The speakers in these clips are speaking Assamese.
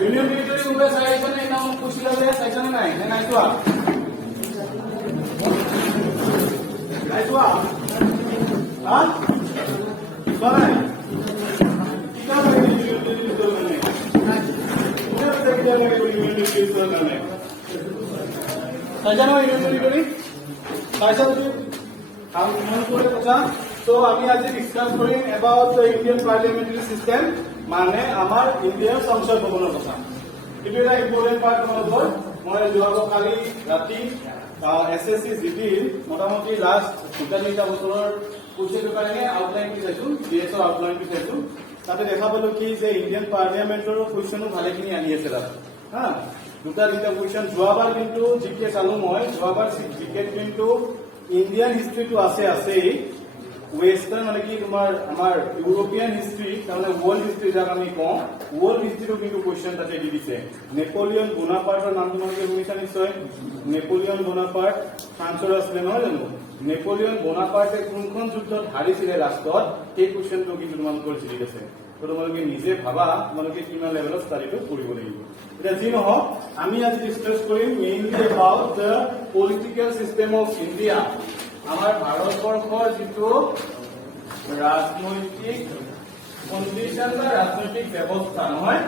ইউনিয়ন টেৰিটৰি কোনোবাই চাই আহিছে নে? নাম কৈছিলা যে চাইছা নে নাই? নে নাই চোৱা? নাই চোৱা? হা? চোৱা নাই? কিতাপ লাগে ইউনিয়ন টেৰিটৰিৰ কাৰণে। কিতাপ লাগে ইউনিয়ন টেৰিটৰিৰ কাৰণে। চাইছা নহয় ইউনিয়ন টেৰিটৰি? চাইছা তুমি? কাম মন করে কথা। তো আমি আজ discuss Karim about the Indian parliamentary system, মানে আমার ইন্ডিয়ান সংসদ ভবনের কথা। এটা একটা ইম্পর্টেন্ট পার্ট তোমাদের। মই যোৱাকালি ৰাতি এসএসসি জিডি মোটামুটি লাস্ট 2-3 বছৰৰ কুৱেশ্যনৰ কাৰণে আউটলাইন কি চাইছো, ডিএছৰ আউটলাইন কি চাইছো। তাতে দেখা পালো কি যে ইন্ডিয়ান পাৰ্লামেন্টৰ কুৱেশ্যনো ভালেখিনি আহি আছে তাত। হা, 2-3 কুৱেশ্যন যোৱাবাৰ কিন্তু জিকে চালো মই, যোৱাবাৰ জিকে কিন্তু ইন্ডিয়ান হিষ্ট্ৰীটো আছে ওয়েস্টার্ন মানে কি তোমার আমার ইউরোপিয়ান হিস্ট্রি মানে ওয়ার্ল্ড হিস্ট্রি যাক আমি কওঁ, ওয়ার্ল্ড হিস্ট্রিটো কিন্তু কোয়েশ্চন তাতে দি দিছে। নেপোলিয়ন বোনাপাৰ্টৰ নাম তোমালোকে শুনিছা নিশ্চয়। নেপোলিয়ন বোনাপাৰ্ট ফ্ৰান্সৰ আছিলে নহয় জানো? নেপোলিয়ন বোনাপাৰ্টে কোনখন যুদ্ধত হাৰিছিলে লাষ্টত, সেই কোয়েশ্চনটো কিন্তু তোমালোকৰ জিডিত আছে। তো তোমালোকে নিজে ভাবা তোমালোকে কিমান লেভেলত ষ্টাডিটো কৰিব লাগিব। এতিয়া যি নহওক আমি আজি ডিসকাস কৰিম mainly about the political system of India. আমাৰ ভাৰতবৰ্ষৰ যিটো রাজনৈতিক কন্ডিশন বা রাজনৈতিক ব্যবস্থা নহয়,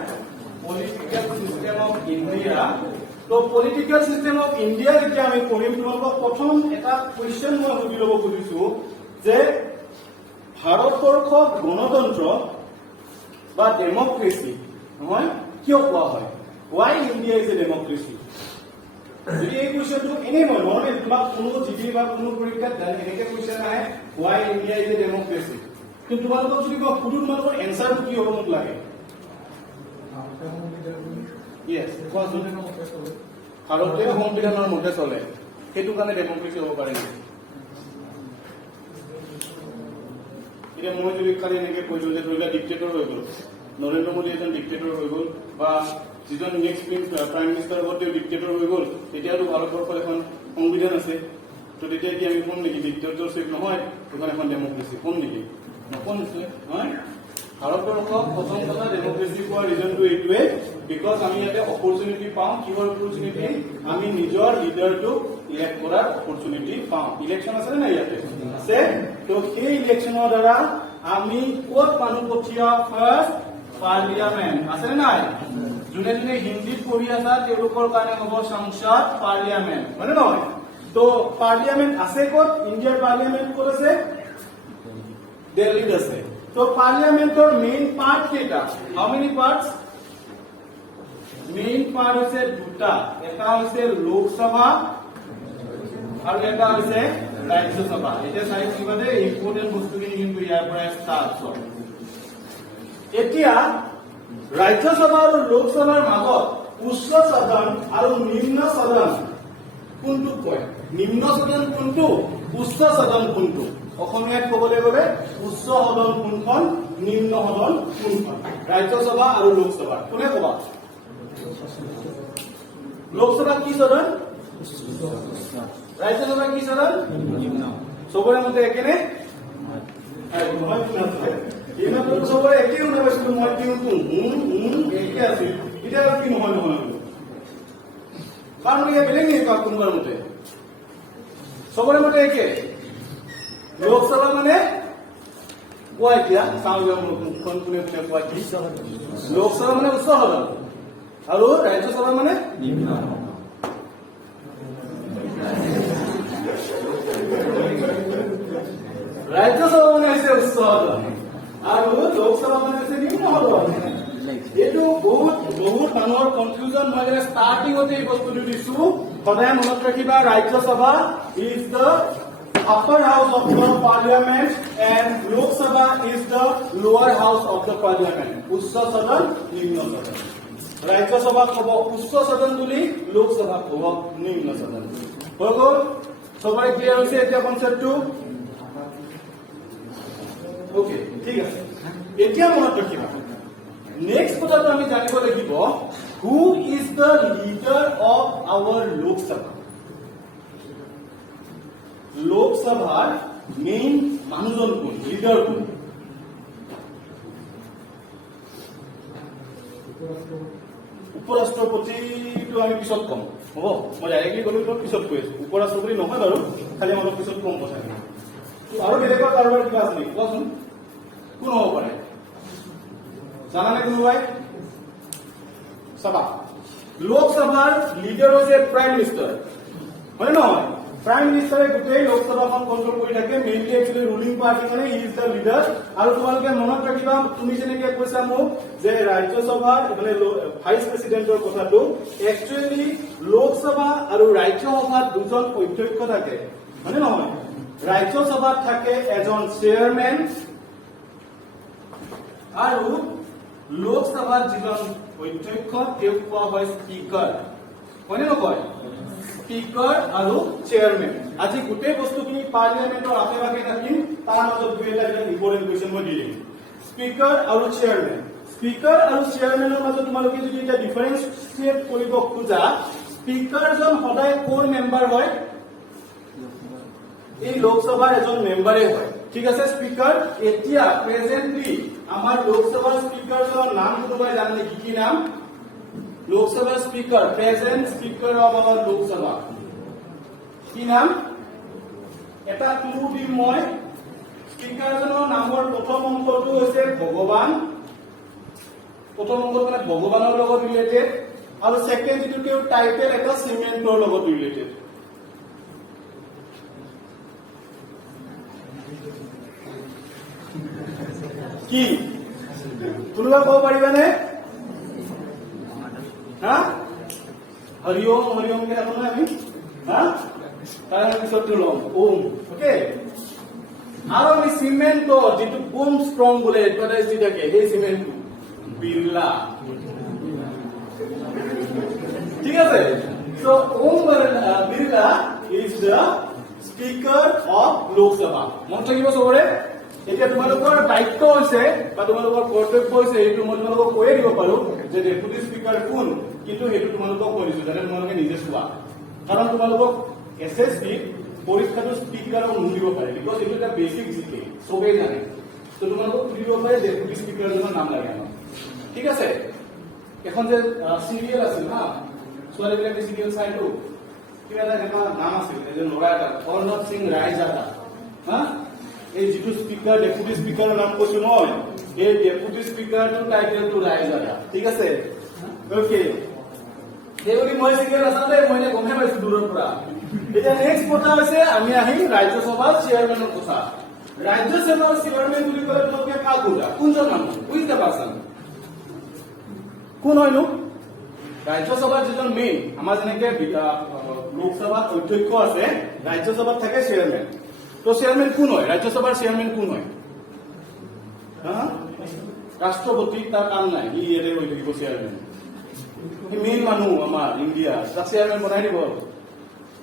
পলিটিক্যাল সিস্টেম অফ ইন্ডিয়া। তো পলিটিক্যাল সিস্টেম অফ ইন্ডিয়া যেতিয়া আমি পঢ়িম, তোমালোকক প্ৰথম এটা কুৱেশ্যন মই সুধি ল'ব খুজিছো যে ভাৰতবৰ্ষক গণতন্ত্ৰ বা ডেমক্ৰেসি নহয় কিয় কোৱা হয়? Why India is a democracy? যদি এই কুৱেশ্যনটো এনেই মই নৰ্মেল তোমাক কোনো জিডি বা কোনো পৰীক্ষাত এনেকে কুৱেশ্যন আহে why India is a democracy, কিন্তু তোমালোকক যদি মই সুধো তোমালোকৰ এনসাৰটো কি হ'ব মোক লাগে? ইয়েছ, কোৱাচোন। ভাৰতীয় সংবিধানৰ মতে চলে, সেইটো কাৰণে ডেমক্ৰেসি হ'ব পাৰে নেকি? এতিয়া মই যদি খালি এনেকে কৈছো যে ধৰি লোৱা ডিক্টেটৰ হৈ গ'ল, নৰেন্দ্ৰ মোদী এজন ডিক্টেটৰ হৈ গ'ল, বা যিজন নেক্সট প্ৰাইম মিনিষ্টাৰ হ'ব তেওঁ ডিক্টেটৰ হৈ গ'ল, তেতিয়াতো ভাৰতবৰ্ষত এখন সংবিধান আছে। তো তেতিয়া কি আমি ক'ম নেকি ডিক্টেটৰশ্বিপ নহয়, এখন এখন ডেমক্ৰেসি ক'ম নেকি? নক'ম নিশ্চয় নহয়। ভাৰতবৰ্ষক প্ৰথম কথা ডেমক্ৰেসি পোৱাৰ ৰিজনটো এইটোৱে, বিকজ আমি ইয়াতে অপৰচুনিটি পাওঁ। কিহৰ অপৰচুনিটি? আমি নিজৰ লিডাৰটোক ইলেক্ট কৰাৰ অপৰচুনিটি পাওঁ। ইলেকশ্যন আছে নে ইয়াতে? আছে। তো সেই ইলেকশ্যনৰ দ্বাৰা আমি ক'ত মানুহ পঠিয়াওঁ? ফাৰ্ষ্ট পাৰ্লিয়ামেণ্ট আছে নে নাই? যোনে যোনে হিন্দীত পঢ়ি আছা তেওঁলোকৰ কাৰণে হ'ব সংসদ, পাৰ্লিয়ামেণ্ট, হয়নে নহয়? তো পাৰ্লিয়ামেণ্ট আছে ক'ত? ইণ্ডিয়াৰ পাৰ্লিয়ামেণ্ট ক'ত আছে? দিল্লীত আছে। তো পাৰ্লিয়ামেণ্টৰ মেইন পাৰ্ট কেইটা? হাউ মেনি পাৰ্টস? মেইন পাৰ্ট হৈছে দুটা, এটা হৈছে লোকসভা আৰু এটা হৈছে ৰাজ্যসভা। এতিয়া চাই কিবা দে ইম্পৰ্টেন্ট বস্তুখিনি কিন্তু ইয়াৰ পৰা ষ্টাৰ্ট হয়। এতিয়া ৰাজ্যসভা আৰু লোকসভাৰ মাজত উচ্চ সদন আৰু নিম্ন সদন কোনটো কয়? নিম্ন সদন কোনটো, উচ্চ সদন কোনটো? অসমীয়াত ক'বলৈ গ'লে উচ্চ সদন কোনখন, নিম্ন সদন কোনখন? ৰাজ্যসভা আৰু লোকসভা কোনে ক'বা? লোকসভা কি সদন? ৰাজ্যসভা কি সদন? চবৰে মতে একেনে? চবৰে একে শুনা পাইছিলো মই, কিন্তু একে আছিল। এতিয়া কি নহয় নহয় কাৰণ বেলেগ নেকি কোনোবাৰ মতে? চবৰে মতে একে। লোকসভা মানে কোৱা, এতিয়া চাওঁ মুখখন কোনে কোনে কোৱা কি? লোকসভা মানে উচ্চ সদন আৰু ৰাজ্যসভা মানে নিম্ন। ৰাজ্যসভা মানে হৈছে উচ্চ সদন আৰু লোকসভা মানে হৈছে নিম্ন সদন। এইটো বহুত বহুত মানুহৰ কনফিউজন। মই যেনে ষ্টাৰ্টিঙতে এই বস্তুটো দিছো, সদায় মনত ৰাখিবা Rajya Sabha is the upper house of the parliament and Lok Sabha is the lower house of the parliament. উচ্চ সদন, নিম্ন সদন। ৰাজ্যসভা হ'ব উচ্চ সদন বুলি, লোকসভা হ'ব নিম্ন সদন। হৈ গ'ল? সবৰে ক্লিয়াৰ হৈছে এতিয়া কনচেপ্টটো? ওকে, ঠিক আছে। এতিয়া মনত ৰাখিবা নেক্সট কথাটো আমি জানিব লাগিব, who is the leader of our Lok Sabha. লোকসভাৰ মেইন মানুহজন কোন, লিডাৰ কোন? উপৰাষ্ট্ৰপতিটো আমি পিছত কম হ'ব মই ডাইৰেক্টলি ক'লো তো পিছত কৈ আছো উপৰাষ্ট্ৰপতি নহয় বাৰু খালি অলপ পিছত কম কথা আৰু বেলেগৰ কাৰোবাৰ কিবা আছে নেকি কোৱাচোন কোন হ'ব পাৰে জানানে কোনোবাই চাবা লোকসভাৰ লিডাৰ হৈছে প্ৰাইম মিনিষ্টাৰ হয় নহয় প্ৰাইম মিনিষ্টাৰে গোটেই লোকসভাখন কন্ট্ৰল কৰি থাকে মেইনলি একচুৱেলি ৰুলিং পাৰ্টি মানে হি ইজ দ্য লিডাৰ আৰু তোমালোকে মনত ৰাখিবা তুমি যেনেকে কৈছা মোক যে ৰাজ্যসভাৰ মানে ভাইচ প্ৰেচিডেণ্টৰ কথাটো একচুৱেলি লোকসভা আৰু ৰাজ্যসভাত দুজন অধ্যক্ষ থাকে মানে নহয় ৰাজ্যসভাত থাকে এজন চেয়াৰমেন আৰু লোকসভাত যিজন অধ্যক্ষ তেওঁক কোৱা হয় স্পীকাৰ হয়নে নকয় স্পীকাৰ আৰু চেয়াৰমেন আজি গোটেই বস্তুখিনি পাৰ্লিয়ামেণ্টৰ আশে পাশে থাকিম তাৰ মাজত দুই এটা ইম্পৰ্টেণ্ট কুৱেশ্যন মই দি দিম স্পীকাৰ আৰু চেয়াৰমেন স্পীকাৰ আৰু চেয়াৰমেনৰ মাজত তোমালোকে যদি এটা ডিফাৰেন্সিয়েট কৰিব খোজা স্পীকাৰজন সদায় কোৰ মেম্বাৰ হয় এই লোকসভাৰ এজন মেম্বাৰে হয় ঠিক আছে স্পীকাৰ এতিয়া প্ৰেজেন্টলি আমাৰ লোকসভাৰ স্পীকাৰজনৰ নাম কোনোবাই জানে নেকি কি নাম লোকসভাৰ speaker present speaker of our Lok Sabha কি নাম এটা ক্লু দিম মই স্পীকাৰজনৰ নামৰ প্ৰথম অংশটো হৈছে ভগৱান প্ৰথম অংশটো মানে ভগৱানৰ লগত ৰিলেটেড আৰু সেকেন্ড যিটো তেওঁৰ টাইটেল এটা চিমেন্টৰ লগত ৰিলেটেড কি কোনোবা ক'ব পাৰিবানে হা হৰিওম হৰিওম কে থাকো না আমি হা তাৰ পিছত ল'ম ওম ওকে আৰু আমি চিমেণ্ট যিটো বুম ষ্ট্ৰং বোলে এডভাৰটাইজ দি থাকে সেই চিমেণ্টটো বিৰলা ঠিক আছে so Om Birla is the speaker of Lok Sabha মনত থাকিব চবৰে এতিয়া তোমালোকৰ দায়িত্ব হৈছে বা তোমালোকৰ কৰ্তব্য হৈছে এইটো মই তোমালোকক কৈয়ে দিব পাৰো যে ডেপুটি স্পীকাৰ কোন কিন্তু সেইটো তোমালোকক কৈছো যাতে তোমালোকে নিজে চোৱা কাৰণ তোমালোকক এছএছবি পৰীক্ষাটো স্পীকাৰক নুলিব পাৰে বিকজ এইটো এটা বেছিক জিকে চবেই জানে তো তোমালোকক সুধিব পাৰে ডেপুটি স্পীকাৰজনৰ নাম লাগে আমাক ঠিক আছে এখন যে চিৰিয়েল আছিল হা ছোৱালীবিলাকে চিৰিয়েল চাইতো কিবা এটা এনেকুৱা নাম আছিল এজন ল'ৰা এটা অৰ্ণৱ সিং ৰায়জাদা হা এই যিটো স্পীকাৰ ডেপুটি স্পীকাৰৰ নাম কৈছো মই এই ডেপুটি স্পীকাৰটোৰ টাইটেলটো ৰায়জাদা ঠিক আছে ওকে সেইবুলি মই চিৰিয়েল আছাতে মই গমেই পাইছো দূৰৰ পৰা এতিয়া নেক্সট কথা হৈছে আমি আহিম ৰাজ্যসভাৰ চেয়াৰমেনৰ কথা ৰাজ্যসভাৰ চেয়াৰমেন বুলি ক'লে তোমালোকে কাক বুজা কোনজন মানুহ উইজ দ্য পাৰ্চন কোন হয়নো ৰাজ্যসভাৰ যিজন মেইন আমাৰ যেনেকে লোকসভাত অধ্যক্ষ আছে ৰাজ্যসভাত থাকে চেয়াৰমেন তো চেয়াৰম্যান কোন হয় ৰাজ্যসভাৰ চেয়াৰম্যান কোন হয় ৰাষ্ট্ৰপতি তাৰ কাম নাই ই এলে হৈ থাকিব চেয়াৰম্যান মেইন মানুহ আমাৰ ইণ্ডিয়া তাক চেয়াৰম্যান বনাই দিব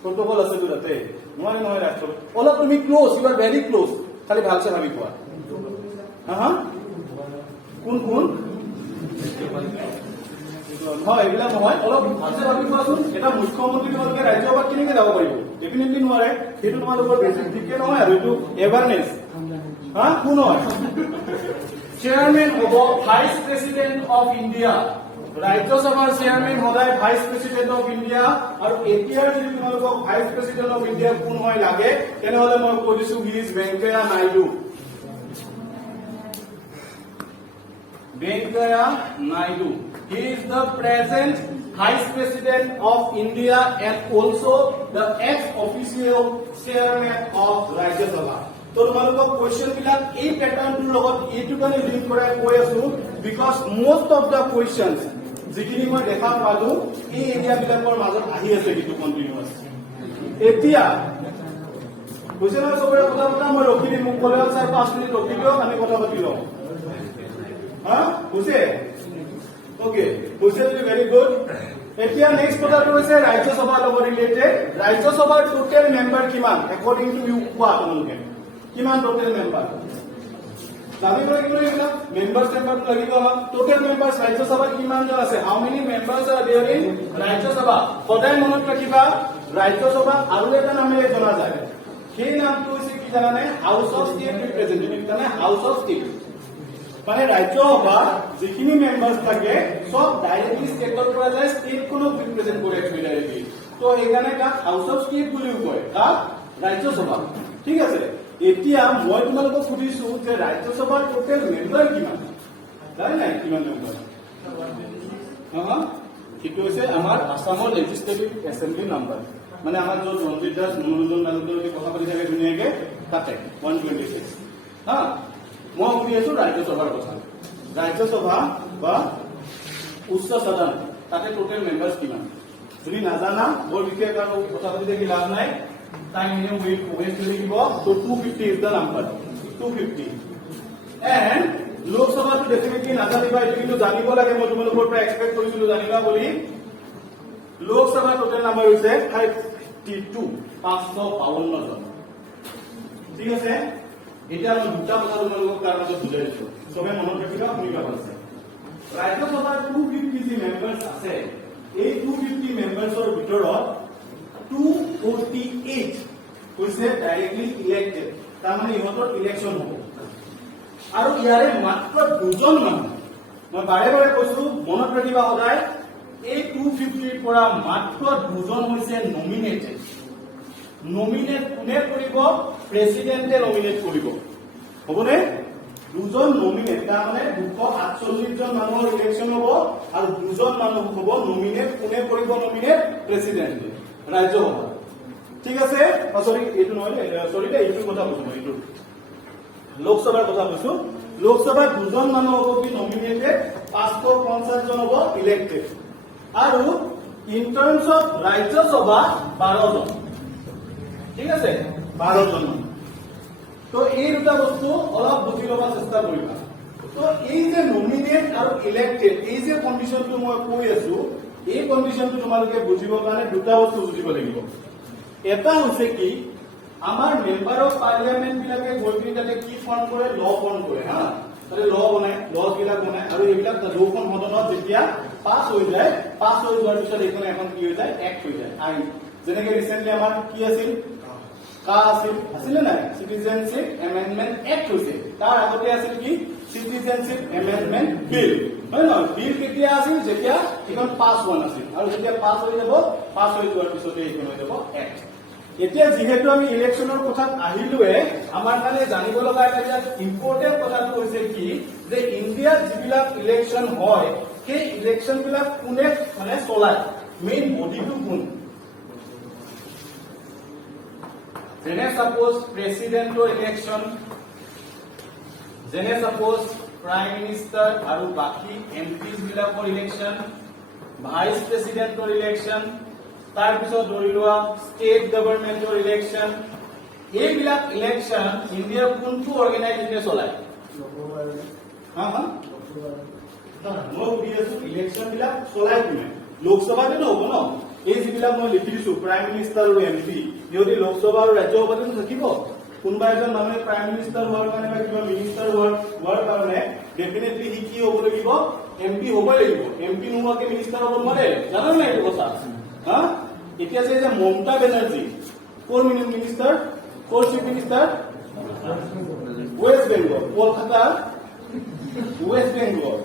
প্ৰটোকল আছে তো তাতে নহয় নহয় ৰাষ্ট্ৰপতি অলপ তুমি close you are very close খালি ভালছে ভাবি কোৱা কোন কোন নহয় এইবিলাক নহয় অলপ ভালছে ভাবি কোৱাচোন এটা মুখ্যমন্ত্ৰী তোমালোকে ৰাজ্যসভাত কেনেকে যাব পাৰিব ডেফিনেটলি নোৱাৰে সেইটো তোমালোকৰ বেছিক দিকে নহয় আৰু এইটো এৱাৰনেছ কোন হয় চেয়াৰমেন হ'ব ভাইচ প্ৰেচিডেণ্ট অফ ইণ্ডিয়া ৰাজ্যসভাৰ চেয়াৰমেন সদায় ভাইচ প্ৰেচিডেণ্ট অফ ইণ্ডিয়া আৰু এতিয়াৰ যদি তোমালোকক ভাইচ প্ৰেচিডেণ্ট অফ ইণ্ডিয়া কোন হয় লাগে তেনেহ'লে মই কৈ দিছো he is Venkaiah Naidu Venkaya Naidu. He is the present Vice President of India and also the ex-official Chairman of Rajya Sabha. So, তোমালোকক question বিলাক এই প্যাটাৰ্ণটোৰ লগত এইটো কাৰণে লিংক কৰাই কৈ আছো because most of the questions যিখিনি মই দেখা পালো এই এৰিয়া বিলাকৰ মাজত আহি আছে কিন্তু কন্টিনিউয়াস এতিয়া বুজিছে না চবৰে কথা কথা মই ৰখি দিম মোক ক'লে 5 মিনিট ৰখি দিয়ক আমি কথা পাতি লওঁ বুঝে ওকে বুঝে ভেৰি গুড এতিয়া নেক্সট কথাটো হৈছে ৰাজ্যসভাৰ লগত ৰিলেটেড ৰাজ্যসভাৰ টোটেল মেম্বাৰ কিমান একৰ্ডিং টু ইউ কোৱা তোমালোকে কিমান টোটেল মেম্বাৰ জানিব লাগিব এইবিলাক মেম্বাৰ্ছ লাগিব টোটেল মেম্বাৰ্ছ ৰাজ্যসভাত কিমানজন আছে how many members are there in Rajya Sabha সদায় মনত ৰাখিবা ৰাজ্যসভা আৰু এটা নামেৰে জনা যায় সেই নামটো হৈছে কি জানানে হাউচ অফ ষ্টেট ৰিপ্ৰেজেন্টেটিভ মানে হাউচ অফ ষ্টেট মানে ৰাজ্যসভা যিখিনি মেম্বাৰ্ছ থাকে সব ডাইৰেক্টলি ষ্টেটৰ পৰা যায়, ষ্টেটখনক ৰিপ্ৰেজেন্ট কৰে একচুৱেলি ডাইৰেক্টলি। তো সেইকাৰণে তাক হাউচ অফ ষ্টেট বুলিও কয়, তাক ৰাজ্যসভা। ঠিক আছে, এতিয়া মই তোমালোকক সুধিছো যে ৰাজ্যসভাৰ টোটেল মেম্বাৰ কিমান, জানে নাই কিমান মেম্বাৰ? সেইটো হৈছে আমাৰ আসামৰ লেজিসলেটিভ এছেম্বলি নাম্বাৰ, মানে আমাৰ য'ত ৰঞ্জিত দাস মনোৰঞ্জন নাগৰিকে কথা পাতি থাকে ধুনীয়াকে তাতে 126। হা, মই সুধি আছো ৰাজ্যসভাৰ কথা। ৰাজ্যসভা বা উচ্চ সদন তাতে টোটেল মেম্বাৰ্স কিমান? যদি নাজানা বৰ বিশেষ আৰু কথা পাতি থাকি লাভ নাই, টাইম এনে ৱেট কৰি থাকিব। তো 250 ইজ দ্য নাম্বাৰ, 250। এণ্ড লোকসভাটো ডেফিনেটলি নাজানিবা, এইটো কিন্তু জানিব লাগে, মই তোমালোকৰ পৰা এক্সপেক্ট কৰিছিলো জানিবা বুলি। লোকসভাৰ টোটেল নাম্বাৰ হৈছে 52, 552 জন। ঠিক আছে, এতিয়া মই দুটা কথা তোমালোকক তাৰ মাজত বুজাই দিছো, চবে মনত ৰাখিবা, শুনিবা ভালছে। ৰাজ্যসভাৰ 250 যি মেম্বাৰ্স আছে, এই 250 মেম্বাৰ্সৰ ভিতৰত 248 হৈছে ডাইৰেক্টলি ইলেক্টেড, তাৰমানে ইহঁতৰ ইলেকশ্যন হ'ব। আৰু ইয়াৰে মাত্ৰ দুজন মানুহ, মই বাৰে বাৰে কৈছো মনত ৰাখিবা সদায়, এই 250ৰ পৰা মাত্ৰ দুজন হৈছে নমিনেটেড। নমিনেট কোনে কৰিব? প্ৰেচিডেণ্টে নমিনেট কৰিব, হ'বনে? দুজন নমিনেট, তাৰমানে 248 জন মানুহৰ ইলেকশ্যন হ'ব আৰু দুজন মানুহ হ'ব নমিনেট। কোনে কৰিব নমিনেট? প্ৰেচিডেণ্টে, ৰাজ্যসভা। ঠিক আছে, সৰি এইটো নহয়, সৰি এইটো কথা কৈছো, এইটো লোকসভাৰ কথা কৈছো। লোকসভাত দুজন মানুহ হ'ব কি নমিনেটেড, 550 জন হ'ব ইলেক্টেড। আৰু ইন টাৰ্মছ অফ ৰাজ্যসভা 12 জন। ঠিক আছে, 12 জন। তো এই দুটা বস্তু অলপ বুজি লব চেষ্টা কৰিবা। তো এই যে নমিনেট আৰু ইলেক্টেড, এই যে কণ্ডিশ্যনটো মই কৈ আছো, এই কণ্ডিশ্যনটো তোমালোকে বুজিবৰ কাৰণে দুটা বস্তু বুজিব লাগিব। এটা হৈছে কি, আমাৰ মেম্বাৰ অফ পাৰ্লিয়ামেণ্ট বিলাকে গৈ পিনি তাতে কি ফৰ্ম কৰে? ল ফৰ্ম কৰে। হা, তাতে ল বনায়, ল বিলাক বনায়, আৰু এইবিলাক দুখন সদনত যেতিয়া পাছ হৈ যায়, পাছ হৈ যোৱাৰ পিছত এইখন এখন কি হৈ যায়? এক্ট হৈ যায়, আইন। যেনেকে ৰিচেণ্টলি আমাৰ কি আছিল? আছিলে নাই? চিটিজেনশ্বিপ এমেণ্ডমেণ্ট এক্ট হৈছে। তাৰ আগতে আছিল কি? চিটিজেনশ্বিপ এমেণ্ডমেণ্ট বিল, হয় নহয়? বিল কেতিয়া আছিল? যেতিয়া এইখন পাছ হোৱা নাছিল, আৰু যেতিয়া পাছ হৈ যাব, পাছ হৈ যোৱাৰ পিছতে এইখন হৈ যাব এক্ট। এতিয়া যিহেতু আমি ইলেকশ্যনৰ কথাত আহিলোৱে, আমাৰ কাৰণে জানিব লগা এটা ইম্পৰ্টেণ্ট কথাটো হৈছে কি, যে ইণ্ডিয়াত যিবিলাক ইলেকশ্যন হয়, সেই ইলেকশ্যন বিলাক কোনে মানে চলায়? মেইন বডিটো কোন? যেনে সাপোজ প্ৰেচিডেণ্টৰ ইলেকশ্যন, যেনে সাপোজ প্ৰাইম মিনিষ্টাৰ আৰু বাকী এমপিজ বিলাকৰ ইলেকশ্যন, ভাইচ প্ৰেচিডেণ্টৰ ইলেকশ্যন, তাৰপিছত ধৰি লোৱা ষ্টেট গভৰ্ণমেণ্টৰ ইলেকশ্যন। এইবিলাক ইলেকশ্যন ইণ্ডিয়াৰ কোনটো অৰ্গেনাইজেশ্যনে চলায়? মই সুধি আছো, ইলেকশ্যন বিলাক চলাই কোনে? লোকসভাতে নহ'ব ন? এই যিবিলাক মই লিখি দিছো, প্ৰাইম মিনিষ্টাৰ আৰু এমপি, সিহঁতি লোকসভা আৰু ৰাজ্যসভাতে থাকিব। কোনোবা এজন মানুহে প্ৰাইম মিনিষ্টাৰ হোৱাৰ কাৰণে বা কিবা মিনিষ্টাৰ হোৱাৰ কাৰণে ডেফিনেটলি সি কি হ'ব লাগিব? এমপি হ'বই লাগিব। এমপি নোহোৱাকে মিনিষ্টাৰ হ'ব নোৱাৰে, জানা নাই এইটো কথা? হা, এতিয়া যে মমতা বেনাৰ্জী কোৰ মিনিষ্টাৰ, কোৰ চিফ মিনিষ্টাৰ? ৱেষ্ট বেংগল, কলকাতা ৱেষ্ট বেংগল।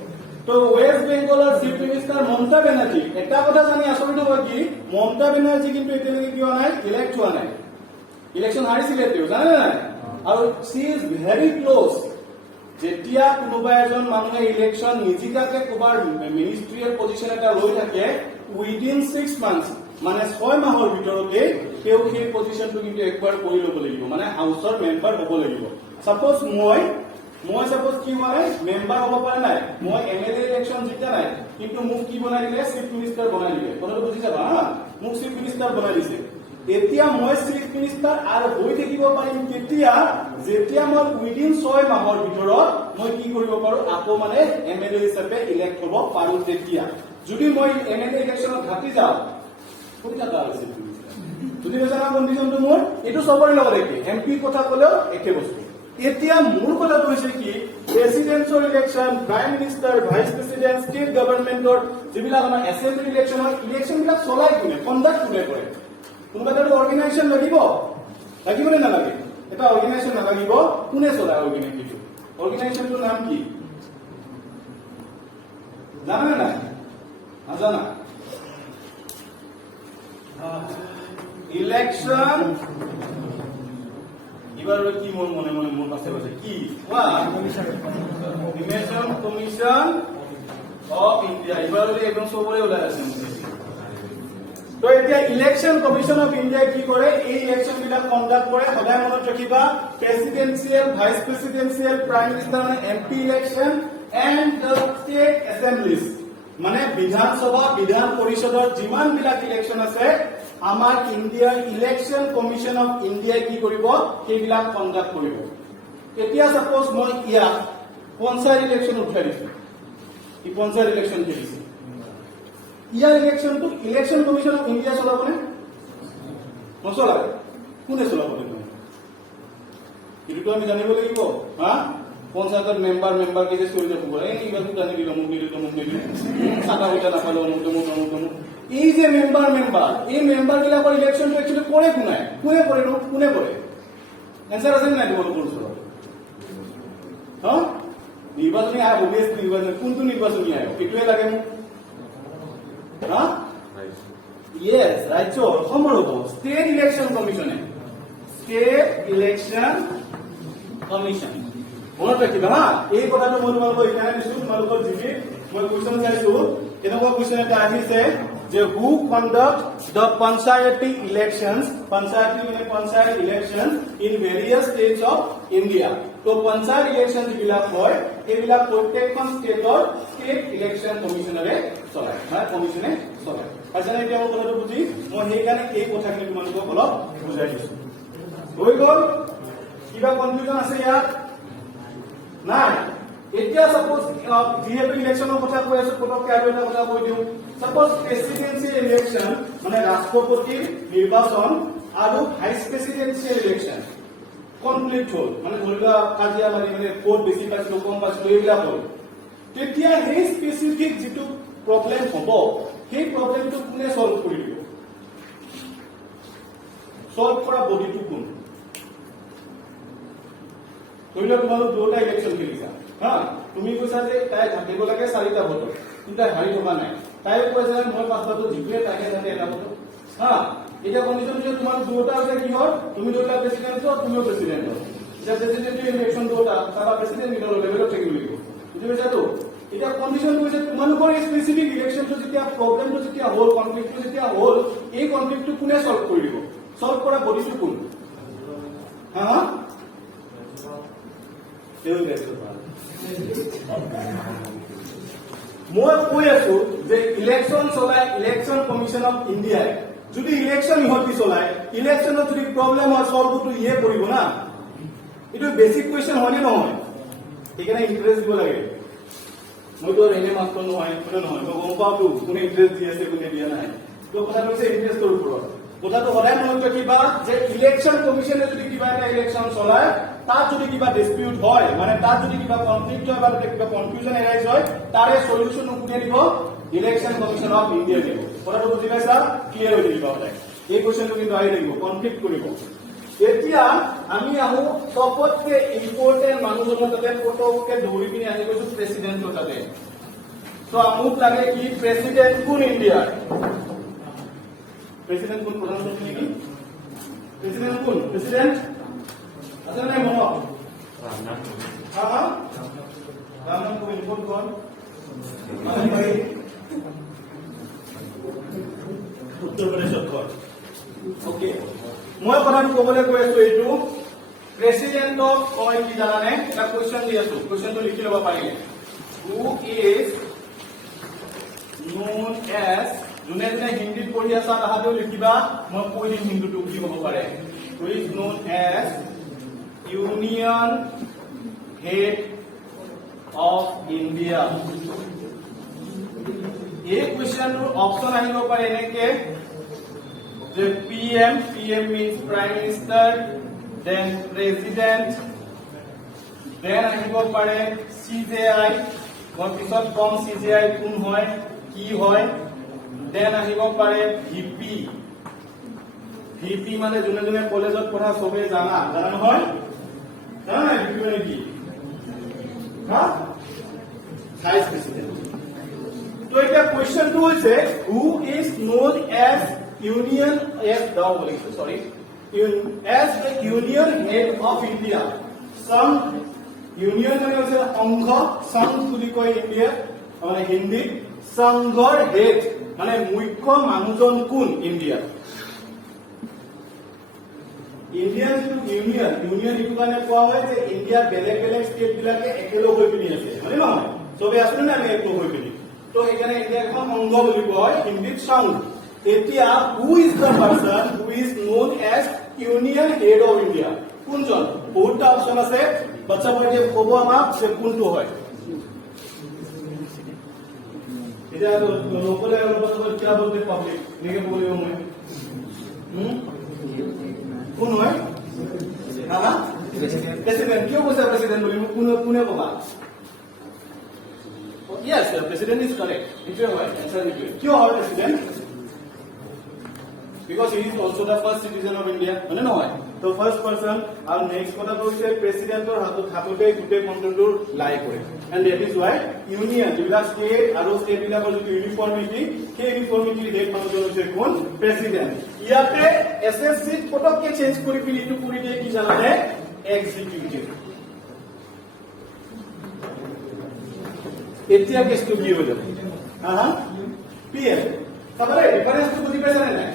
তো ৱেষ্ট বেংগলৰ চিফ মিনিষ্টাৰ মমতা বেনাৰ্জী। এটা কথা জানি আচৰিত হ'ব কি, মমতা বেনাৰ্জী কিন্তু এতিয়ালৈকে কি হোৱা নাই? ইলেক্ট হোৱা নাই। ইলেকশ্যন হাৰিছিলে তেওঁ, জানে নাই? আৰু চি ইজ ভেৰি ক্লজ। যেতিয়া কোনোবা এজন মানুহে ইলেকশ্যন নিজিকাকে ক'বাৰ মিনিষ্ট্ৰিয়েল পজিশ্যন এটা লৈ থাকে, উইদিন 6 মান্থছ, মানে 6 মাহৰ ভিতৰতে তেওঁ সেই পজিশ্যনটো কিন্তু একবাৰ কৰি ল'ব লাগিব, মানে হাউচৰ মেম্বাৰ হ'ব লাগিব। সাপোজ মই সাপোজ কি হোৱা নাই? মেম্বাৰ হ'ব পৰা নাই, মই MLA ইলেকশ্যন জিতা নাই, কিন্তু মোক কি বনাই দিলে? চিফ মিনিষ্টাৰ বনাই দিলে। কথাটো বুজি যাবা? হা, মোক চিফ মিনিষ্টাৰ বনাই দিছে। এতিয়া মই চিফ মিনিষ্টাৰ আৰু হৈ থাকিব পাৰিম কেতিয়া? যেতিয়া মই উইদিন 6 মাহৰ ভিতৰত মই কি কৰিব পাৰো? আকৌ মানে MLA হিচাপে ইলেক্ট হ'ব পাৰো। তেতিয়া যদি মই MLA ইলেকশ্যনত ঘাটি যাওঁ, বুজি পাইছা না কণ্ডিশ্যনটো মোৰ? এইটো চবৰে লগত একে, এমপিৰ কথা ক'লেও একে বস্তু। এতিয়া মোৰ কথাটো হৈছে কি, প্ৰেচিডেন্টৰ election, prime minister, vice president, state গভৰ্ণমেণ্টৰ যিবিলাক আমাৰ এছেম্বলি ইলেকশ্যন বিলাক চলাই কোনে? কণ্ডাক্ট কোনে কৰে? কোনোবা এটা অৰ্গেনাইজেশ্যন লাগিব নে নালাগে? এটা অৰ্গেনাইজেশ্যন নালাগিব, কোনে চলায় অৰ্গেনাইজেশ্যনটো? অৰ্গেনাইজেশ্যনটোৰ নাম কি জানে নাই? নাজানা ইলেকশন এবার কি মন মনে মনে মন পাশে বসে কি ইলেকশন কমিশন অফ ইন্ডিয়া এবার একদম সবরে ওলাই আছে তো এতিয়া ইলেকশন কমিশন অফ ইন্ডিয়া কি কৰে এই ইলেকশন বিলাক কন্ডাক্ট কৰে সদায় মনত ৰাখিবা presidential vice presidential prime minister MP election and the state assemblies মানে বিধানসভা বিধান পৰিষদৰ যিমান বিলাক ইলেকশন আছে আমাৰ ইণ্ডিয়াৰ ইলেকশন কমিশন অফ ইণ্ডিয়া কি কৰিব সেইবিলাক কন্ডাক্ট কৰিব এতিয়া সাপোজ মই ইয়াত পঞ্চায়ত ইলেকশন উঠাই দিছো ই পঞ্চায়ত ইলেকশন খেলিছে ইয়াৰ election to election commission of India চলাবনে নচলায় কোনে চলাব এইটো আমি জানিব লাগিব হা পঞ্চায়তৰ মেম্বাৰ কে যে চলি যাব এইবাৰ জানি দিলো মোক নিদিলো চাকা পইচা নাপালো এই যে মেম্বাৰ এই মেম্বাৰ বিলাকৰ ইলেকশনটো একচুৱেলি কৰে কোনে কৰে এনসাৰ আছে নাই দিব কোন চলাব হা নিৰ্বাচনী আয়োগ অবিয়াছলি নিৰ্বাচন কোনটো নিৰ্বাচনী আয়োগ এইটোৱে লাগে মোক Yes, right. So, State Election Commission. State Election Commission. মনত ৰাখিবা হা এই কথাটো মই তোমালোকক এখানে দিছো তোমালোকৰ জিবি মই কোৱেশ্চন চাইছো এনেকুৱা কোৱেশ্চন এটা আহিছে যে who conduct the panchayati elections panchayati মানে panchayat election in various states of India তো পঞ্চায়ত ইলেকশন যিবিলাক হয় এইবিলাক প্ৰত্যেকখন ষ্টেটৰ ষ্টেট ইলেকশন কমিশনাৰে চলায় মানে কমিশনে চলায় আচ্ছা এতিয়া মই কথাটো বুজি মই সেইকাৰণে এই কথাখিনি তোমালোকক অলপ বুজাই দিছো হৈ গ'ল কিবা কনফিউজন আছে ইয়াত নাই এতিয়া সাপোজ যিহেতু ইলেকশনৰ কথা কৈ আছো পটককে আৰু এটা কথা কৈ দিওঁ সাপোজ প্ৰেসিডেন্সিয়েল ইলেকশন মানে ৰাষ্ট্ৰপতিৰ নিৰ্বাচন আৰু ভাইস প্ৰেসিডেন্সিয়েল ইলেকশন কমপ্লিট হ'ল মানে ধৰিলা কাজিয়া মাৰি মানে ভোট বেছি পাইছিল কম পাইছিল এইবিলাক হ'ল তেতিয়া সেই স্পেচিফিক যিটো প্ৰব্লেম হ'ব সেই প্ৰব্লেমটো কোনে সলভ কৰিব সলভ কৰা বডিটো কোন ধৰিলা তোমালোক দুটা ইলেকশন খেলিছা হা তুমি কৈছা যে তাই থাকিব লাগে 4টা ভোট কিন্তু তাই হাৰি থকা নাই তাই কৈছে মই 5টাটো জিকিলে তাকে যাতে এটা ভোট হা এতিয়া কন্ডিশন যে তোমাৰ দুটা আছে কি হয় তুমি দুটা প্ৰেসিডেন্ট হয় তুমিও প্ৰেসিডেন্ট হয় যে প্ৰেসিডেন্ট ইলেকশন দুটা তাৰা প্ৰেসিডেন্ট মিডল লেভেলত থাকিব লাগিব বুজি পাইছা তো এতিয়া কন্ডিশন কৈছে তোমালোকৰ স্পেসিফিক ইলেকশনটো যেতিয়া প্ৰবলেমটো যেতিয়া হ'ল কনফ্লিক্টটো যেতিয়া হ'ল এই কনফ্লিক্টটো কোনে সলভ কৰিব সলভ কৰা বডিটো কোন হা মই কৈ আছো যে ইলেকশন চলায় ইলেকশন কমিশন অফ ইণ্ডিয়াই যদি ইলেকশন ইহতি চলায় ইলেকশনত যদি প্ৰব্লেম হয় সলভটো ইয়ে কৰিব না এইটো বেসিক কোৱেশ্চন হয় নে নহয় সেইকাৰণে ইন্টাৰেষ্ট দিব লাগে মইতো এনে মাত্ৰ নহয় মই গম পাওঁতো কোনে ইন্টাৰেষ্ট দি আছে কোনে দিয়া নাই তো কথাটো হৈছে ইন্টাৰেষ্টৰ ওপৰত কথাটো সদায় মনত ৰাখিবা যে ইলেকশন কমিশনে যদি কিবা এটা ইলেকশন চলায় তাত যদি কিবা ডিসপিউট হয় মানে তাত যদি কিবা কনফ্লিক্ট হয় বা কিবা কনফিউজন এৰাইজ হয় তাৰে সলিউশন কোনে দিব ইলেকশন কমিশন অফ ইণ্ডিয়া দিব কথাটো বুজি পাইছা ক্লিয়াৰ হৈ থাকিব সদায় এই কোৱেশ্চনটো কিন্তু আহি থাকিব কনফ্লিক্ট কৰিব এতিয়া আমি আহো সবতকে ইম্পৰ্টেন্ট মানুহজনৰ তাতে ফটোকে ধৰি পিনে আহি গৈছো প্ৰেসিডেন্টৰ তাতে তো আমুক লাগে কি প্ৰেসিডেন্ট কোন ইণ্ডিয়াৰ প্রেসিডেন্ট কোন প্রধানমন্ত্রী কি প্রেসিডেন্ট কোন প্রেসিডেন্ট আছে না মনে হ্যাঁ রামনাথ কোবিন্দ কোন উত্তর প্রদেশ ওকে মই কথাটো কবলৈ কৈ আছো এইটো প্রেসিডেন্টক কয় কি জানানে এটা কোৱেশ্চন দি আছো কোৱেশ্চনটো লিখি লব পাৰিলে হু ইজ known as যোনে যোনে হিন্দীত পঢ়ি আছা তাহাঁতেও লিখিবা মই কৈ দিম হিন্দীটো কি হ'ব পাৰে who is known as union head of India এই কোৱেশ্চনটোৰ অপচন আহিব পাৰে এনেকে যে PM means Prime Minister, then President, then আহিব পাৰে CJI মই পিছত কম CJI কোন হয় কি হয় then আহিব পাৰে VP মানে যোনে যোনে কলেজত পঢ়া সবে জানা নহয় জানা নাই VP মানে কি হা ভাইস প্ৰেসিডেন্ট তো এটা কোয়েশ্চনটো হৈছে who is known as union as the sorry as the union head of India. Some union মানে হৈছে সংঘ, সংঘ বুলি কয় ইন্ডিয়া মানে হিন্দী, সংঘৰ হেড মানে মুখ্য মানুহজন কোন ইন্ডিয়া। ইন্ডিয়ান ইউনিয়ন ইউনিয়ন ইটো কাৰণে কোৱা হয় যে ইন্ডিয়া বেলেগ বেলেগ ষ্টেট বিলাকে একেলগ হৈ পিনি আছে মানে নহয় চবে আছে না আমি একলগ হৈ পিনি তো সেইকাৰণে ইন্ডিয়া এখন সংঘ বুলি কোৱা হয় হিন্দীত সংঘ। এতিয়া who is the person who is known as union head of India কোনজন বহুতটা অপশন আছে বাচ্চা পঢ়িয়ে ক'ব আমাক যে কোনটো হয় এতিয়া নকলে কিয় বলতে পাব্লিক নেকে বলিব মই কোন হয় হা প্রেসিডেন্ট কিয় কৈছে প্রেসিডেন্ট বুলি কোনে ক'বা yes the president is correct এইটোৱে হয় answer এইটোৱে কিয় হয় president because he is also the first citizen of India মানে নহয় তো first person আৰু next কথা কৈছে প্ৰেসিডেন্টৰ হাততে গুটে কন্ট্ৰলটো লাই কৰে and that is why union যিবিলাক ষ্টেট আৰু ষ্টেট বিলাকৰ যিটো ইউনিফৰ্মিটি সেই ইউনিফৰ্মিটিৰ হেড মানুহজন হৈছে কোন প্ৰেসিডেন্ট ইয়াতে এসএসসি পটককে চেঞ্জ কৰি পিনি ইটো কৰি দিয়ে কি জানানে এক্সিকিউটিভ এতিয়া কেছটো কি হৈ যাব হা পিএম তাহলে ডিফাৰেন্সটো বুজি পাইছা নে নাই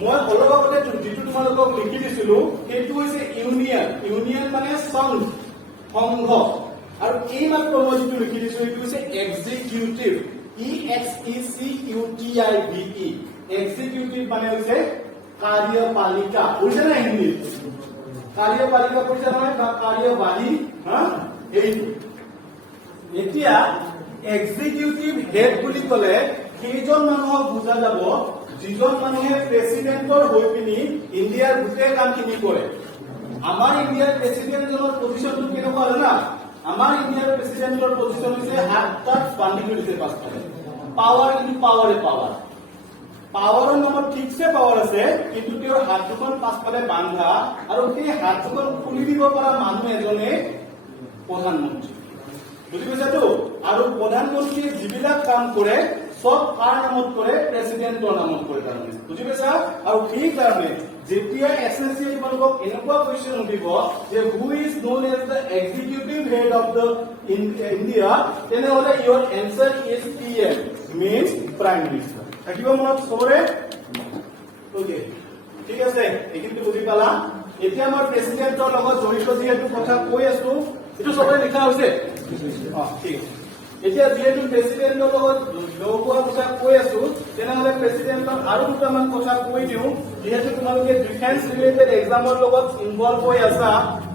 মই অলপ আগতে যিটো তোমালোকক লিখি দিছিলো সেইটো হৈছে ইউনিয়ন ইউনিয়ন মানে সংঘ সংঘ আৰু এই মাত্ৰ মই যিটো লিখি দিছো এইটো হৈছে এক্সিকিউটিভ EXECUTIVE এক্সিকিউটিভ মানে হৈছে কাৰ্যপালিকা বুজিছা না হিন্দী কাৰ্যপালিকা বুজিছা নহয় বা কাৰ্যবাহী হা এইটো এতিয়া এক্সিকিউটিভ হেড বুলি ক'লে কেইজন মানুহক বুজা যাব যিজন মানুহে প্ৰেসিডেন্টৰ হৈ পিনি ইন্ডিয়াৰ গোটেই কামখিনি কৰে আমাৰ ইন্ডিয়াৰ প্ৰেসিডেন্টৰ পজিশনটো কেনেকুৱা হয় না আমাৰ ইন্ডিয়াৰ প্ৰেসিডেন্টৰ পজিশন হৈছে হাতত বান্ধি দিছে পাছফালে পাৱাৰ ইন পাৱাৰে পাৱাৰ পাৱাৰৰ নামত ঠিকছে পাৱাৰ আছে কিন্তু তেওঁৰ হাত দুখন পাছফালে বান্ধা আৰু সেই হাত দুখন খুলি দিব পৰা মানুহ এজনে প্ৰধানমন্ত্ৰী বুজি পাইছাতো আৰু প্ৰধানমন্ত্ৰীয়ে যিবিলাক কাম কৰে সব কাৰ নামত কৰে প্ৰেসিডেন্টৰ নামত কৰে তাৰমানে বুজি পাইছা আৰু সেই কাৰণে যেতিয়া এসএসসি তোমালোকক এনেকুৱা কোৱেশ্চন উঠিব যে who is known as the executive head of the India তেনেহলে your answer is PM means prime minister থাকিব মনত সবৰে ওকে ঠিক আছে এইখিনি বুজি পালা এতিয়া মই প্ৰেসিডেন্টৰ লগত জড়িত যিহেতু কথা কৈ আছো এটো সবৰে লিখা হৈছে ঠিক এতিয়া যেহেতু প্ৰেসিডেন্টৰ লগত লগোৱা কথা কৈ আছো তেনেহলে প্ৰেসিডেন্টৰ আৰু দুটামান কথা কৈ দিওঁ যেহেতু তোমালোকে ডিফেন্স ৰিলেটেড এক্সামৰ লগত ইনভলভ হৈ আছা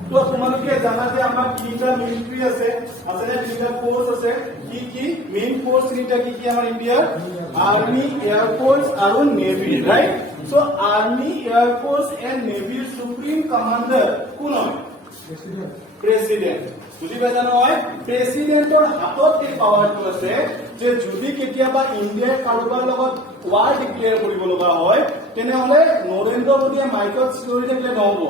তো তোমালোকে জানা যে আমাৰ তিনিটা মিলিটাৰী আছে মানে তিনিটা ফোৰ্স আছে কি মেইন ফোৰ্স তিনিটা কি আমাৰ ইণ্ডিয়াৰ আৰ্মি এয়াৰ ফোৰ্স আৰু navy right so army air force and নেভিৰ সুপ্ৰিম কমান্ডাৰ কোন হয় প্ৰেসিডেন্ট বুজি পাইছা নহয় প্ৰেসিডেন্টৰ হাতত এই পাৱাৰটো আছে যে যদি কেতিয়াবা ইণ্ডিয়াৰ কাৰোবাৰ লগত ৱাৰ ডিক্লেয়াৰ কৰিব লগা হয় তেনেহলে নৰেন্দ্ৰ মোদীয়ে মাইকত চিঞৰি থাকিলে নহব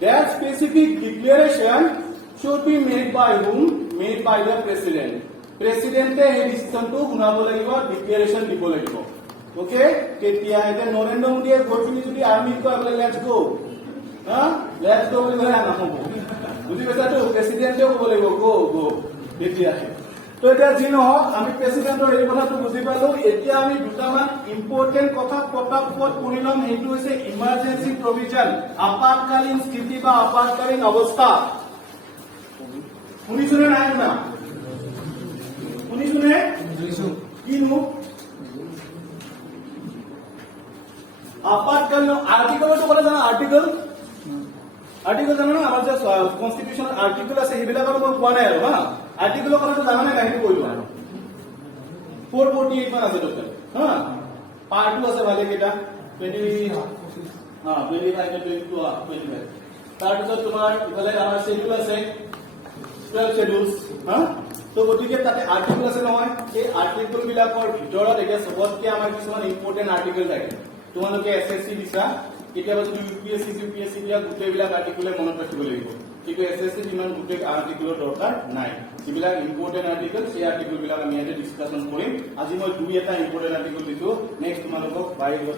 that specific declaration should be made by whom made by the president presidente এই ডিসিশনটো শুনাব লাগিব ডিক্লেয়াৰেচন দিব লাগিব ওকে কেতিয়া এটা নৰেন্দ্ৰ মোদীয়ে গৈ পিনি যদি আৰ্মিক কয় লেটস গো লেটস গো বুলি কয় নহব বুজি পাইছাতো প্ৰেসিডেন্টেও ক'ব লাগিব গো গো এতিয়া তো এতিয়া যি নহওক আমি প্ৰেসিডেন্টৰ এই কথাটো বুজি পালো এতিয়া আমি দুটামান ইম্পৰ্টেন্ট কথা পটাপট কৰি ল'ম সেইটো হৈছে ইমাৰ্জেন্সি প্ৰভিজন আপাতকালীন স্থিতি বা আপাতকালীন অৱস্থা শুনিছনে নাই শুনা শুনিছনে কিনো আপাতকালীন আৰ্টিকলটো ক'লে জানা আৰ্টিকল জানো না আমাৰ যে কনস্টিটিউশন আৰ্টিকল আছে সেইবিলাকৰ মই কোৱা নাই আৰু হা আৰ্টিকলৰ কথাটো জানা নাই কাহিনী কৈ লোৱা 448 মান আছে টোটাল হা পাৰ্টটো আছে ভালে কেইটা 20 25 25 তাৰপিছত তোমাৰ ইফালে আমাৰ শেডিউল আছে 12 শেডিউলছ হা তো গতিকে তাতে আৰ্টিকল আছে নহয় এই আৰ্টিকল বিলাকৰ ভিতৰত এতিয়া সবতকে আমাৰ কিছুমান ইম্পৰ্টেন্ট আৰ্টিকল থাকে তোমালোকে এসএসসি দিছা কেতিয়াবা যদি ইউপিএসসি বিলাক গোটেইবিলাক আৰ্টিকলে মনত ৰাখিব লাগিব কিন্তু এসএসসি ইমান গোটেই আৰ্টিকেলৰ দৰকাৰ নাই যিবিলাক ইম্পৰ্টেন্ট আৰ্টিকেল সেই আৰ্টিকেল বিলাক আমি ইয়াতে ডিসকাশন কৰিম আজি মই দুই এটা ইম্পৰ্টেন্ট আৰ্টিকেল দিছো নেক্সট তোমালোকক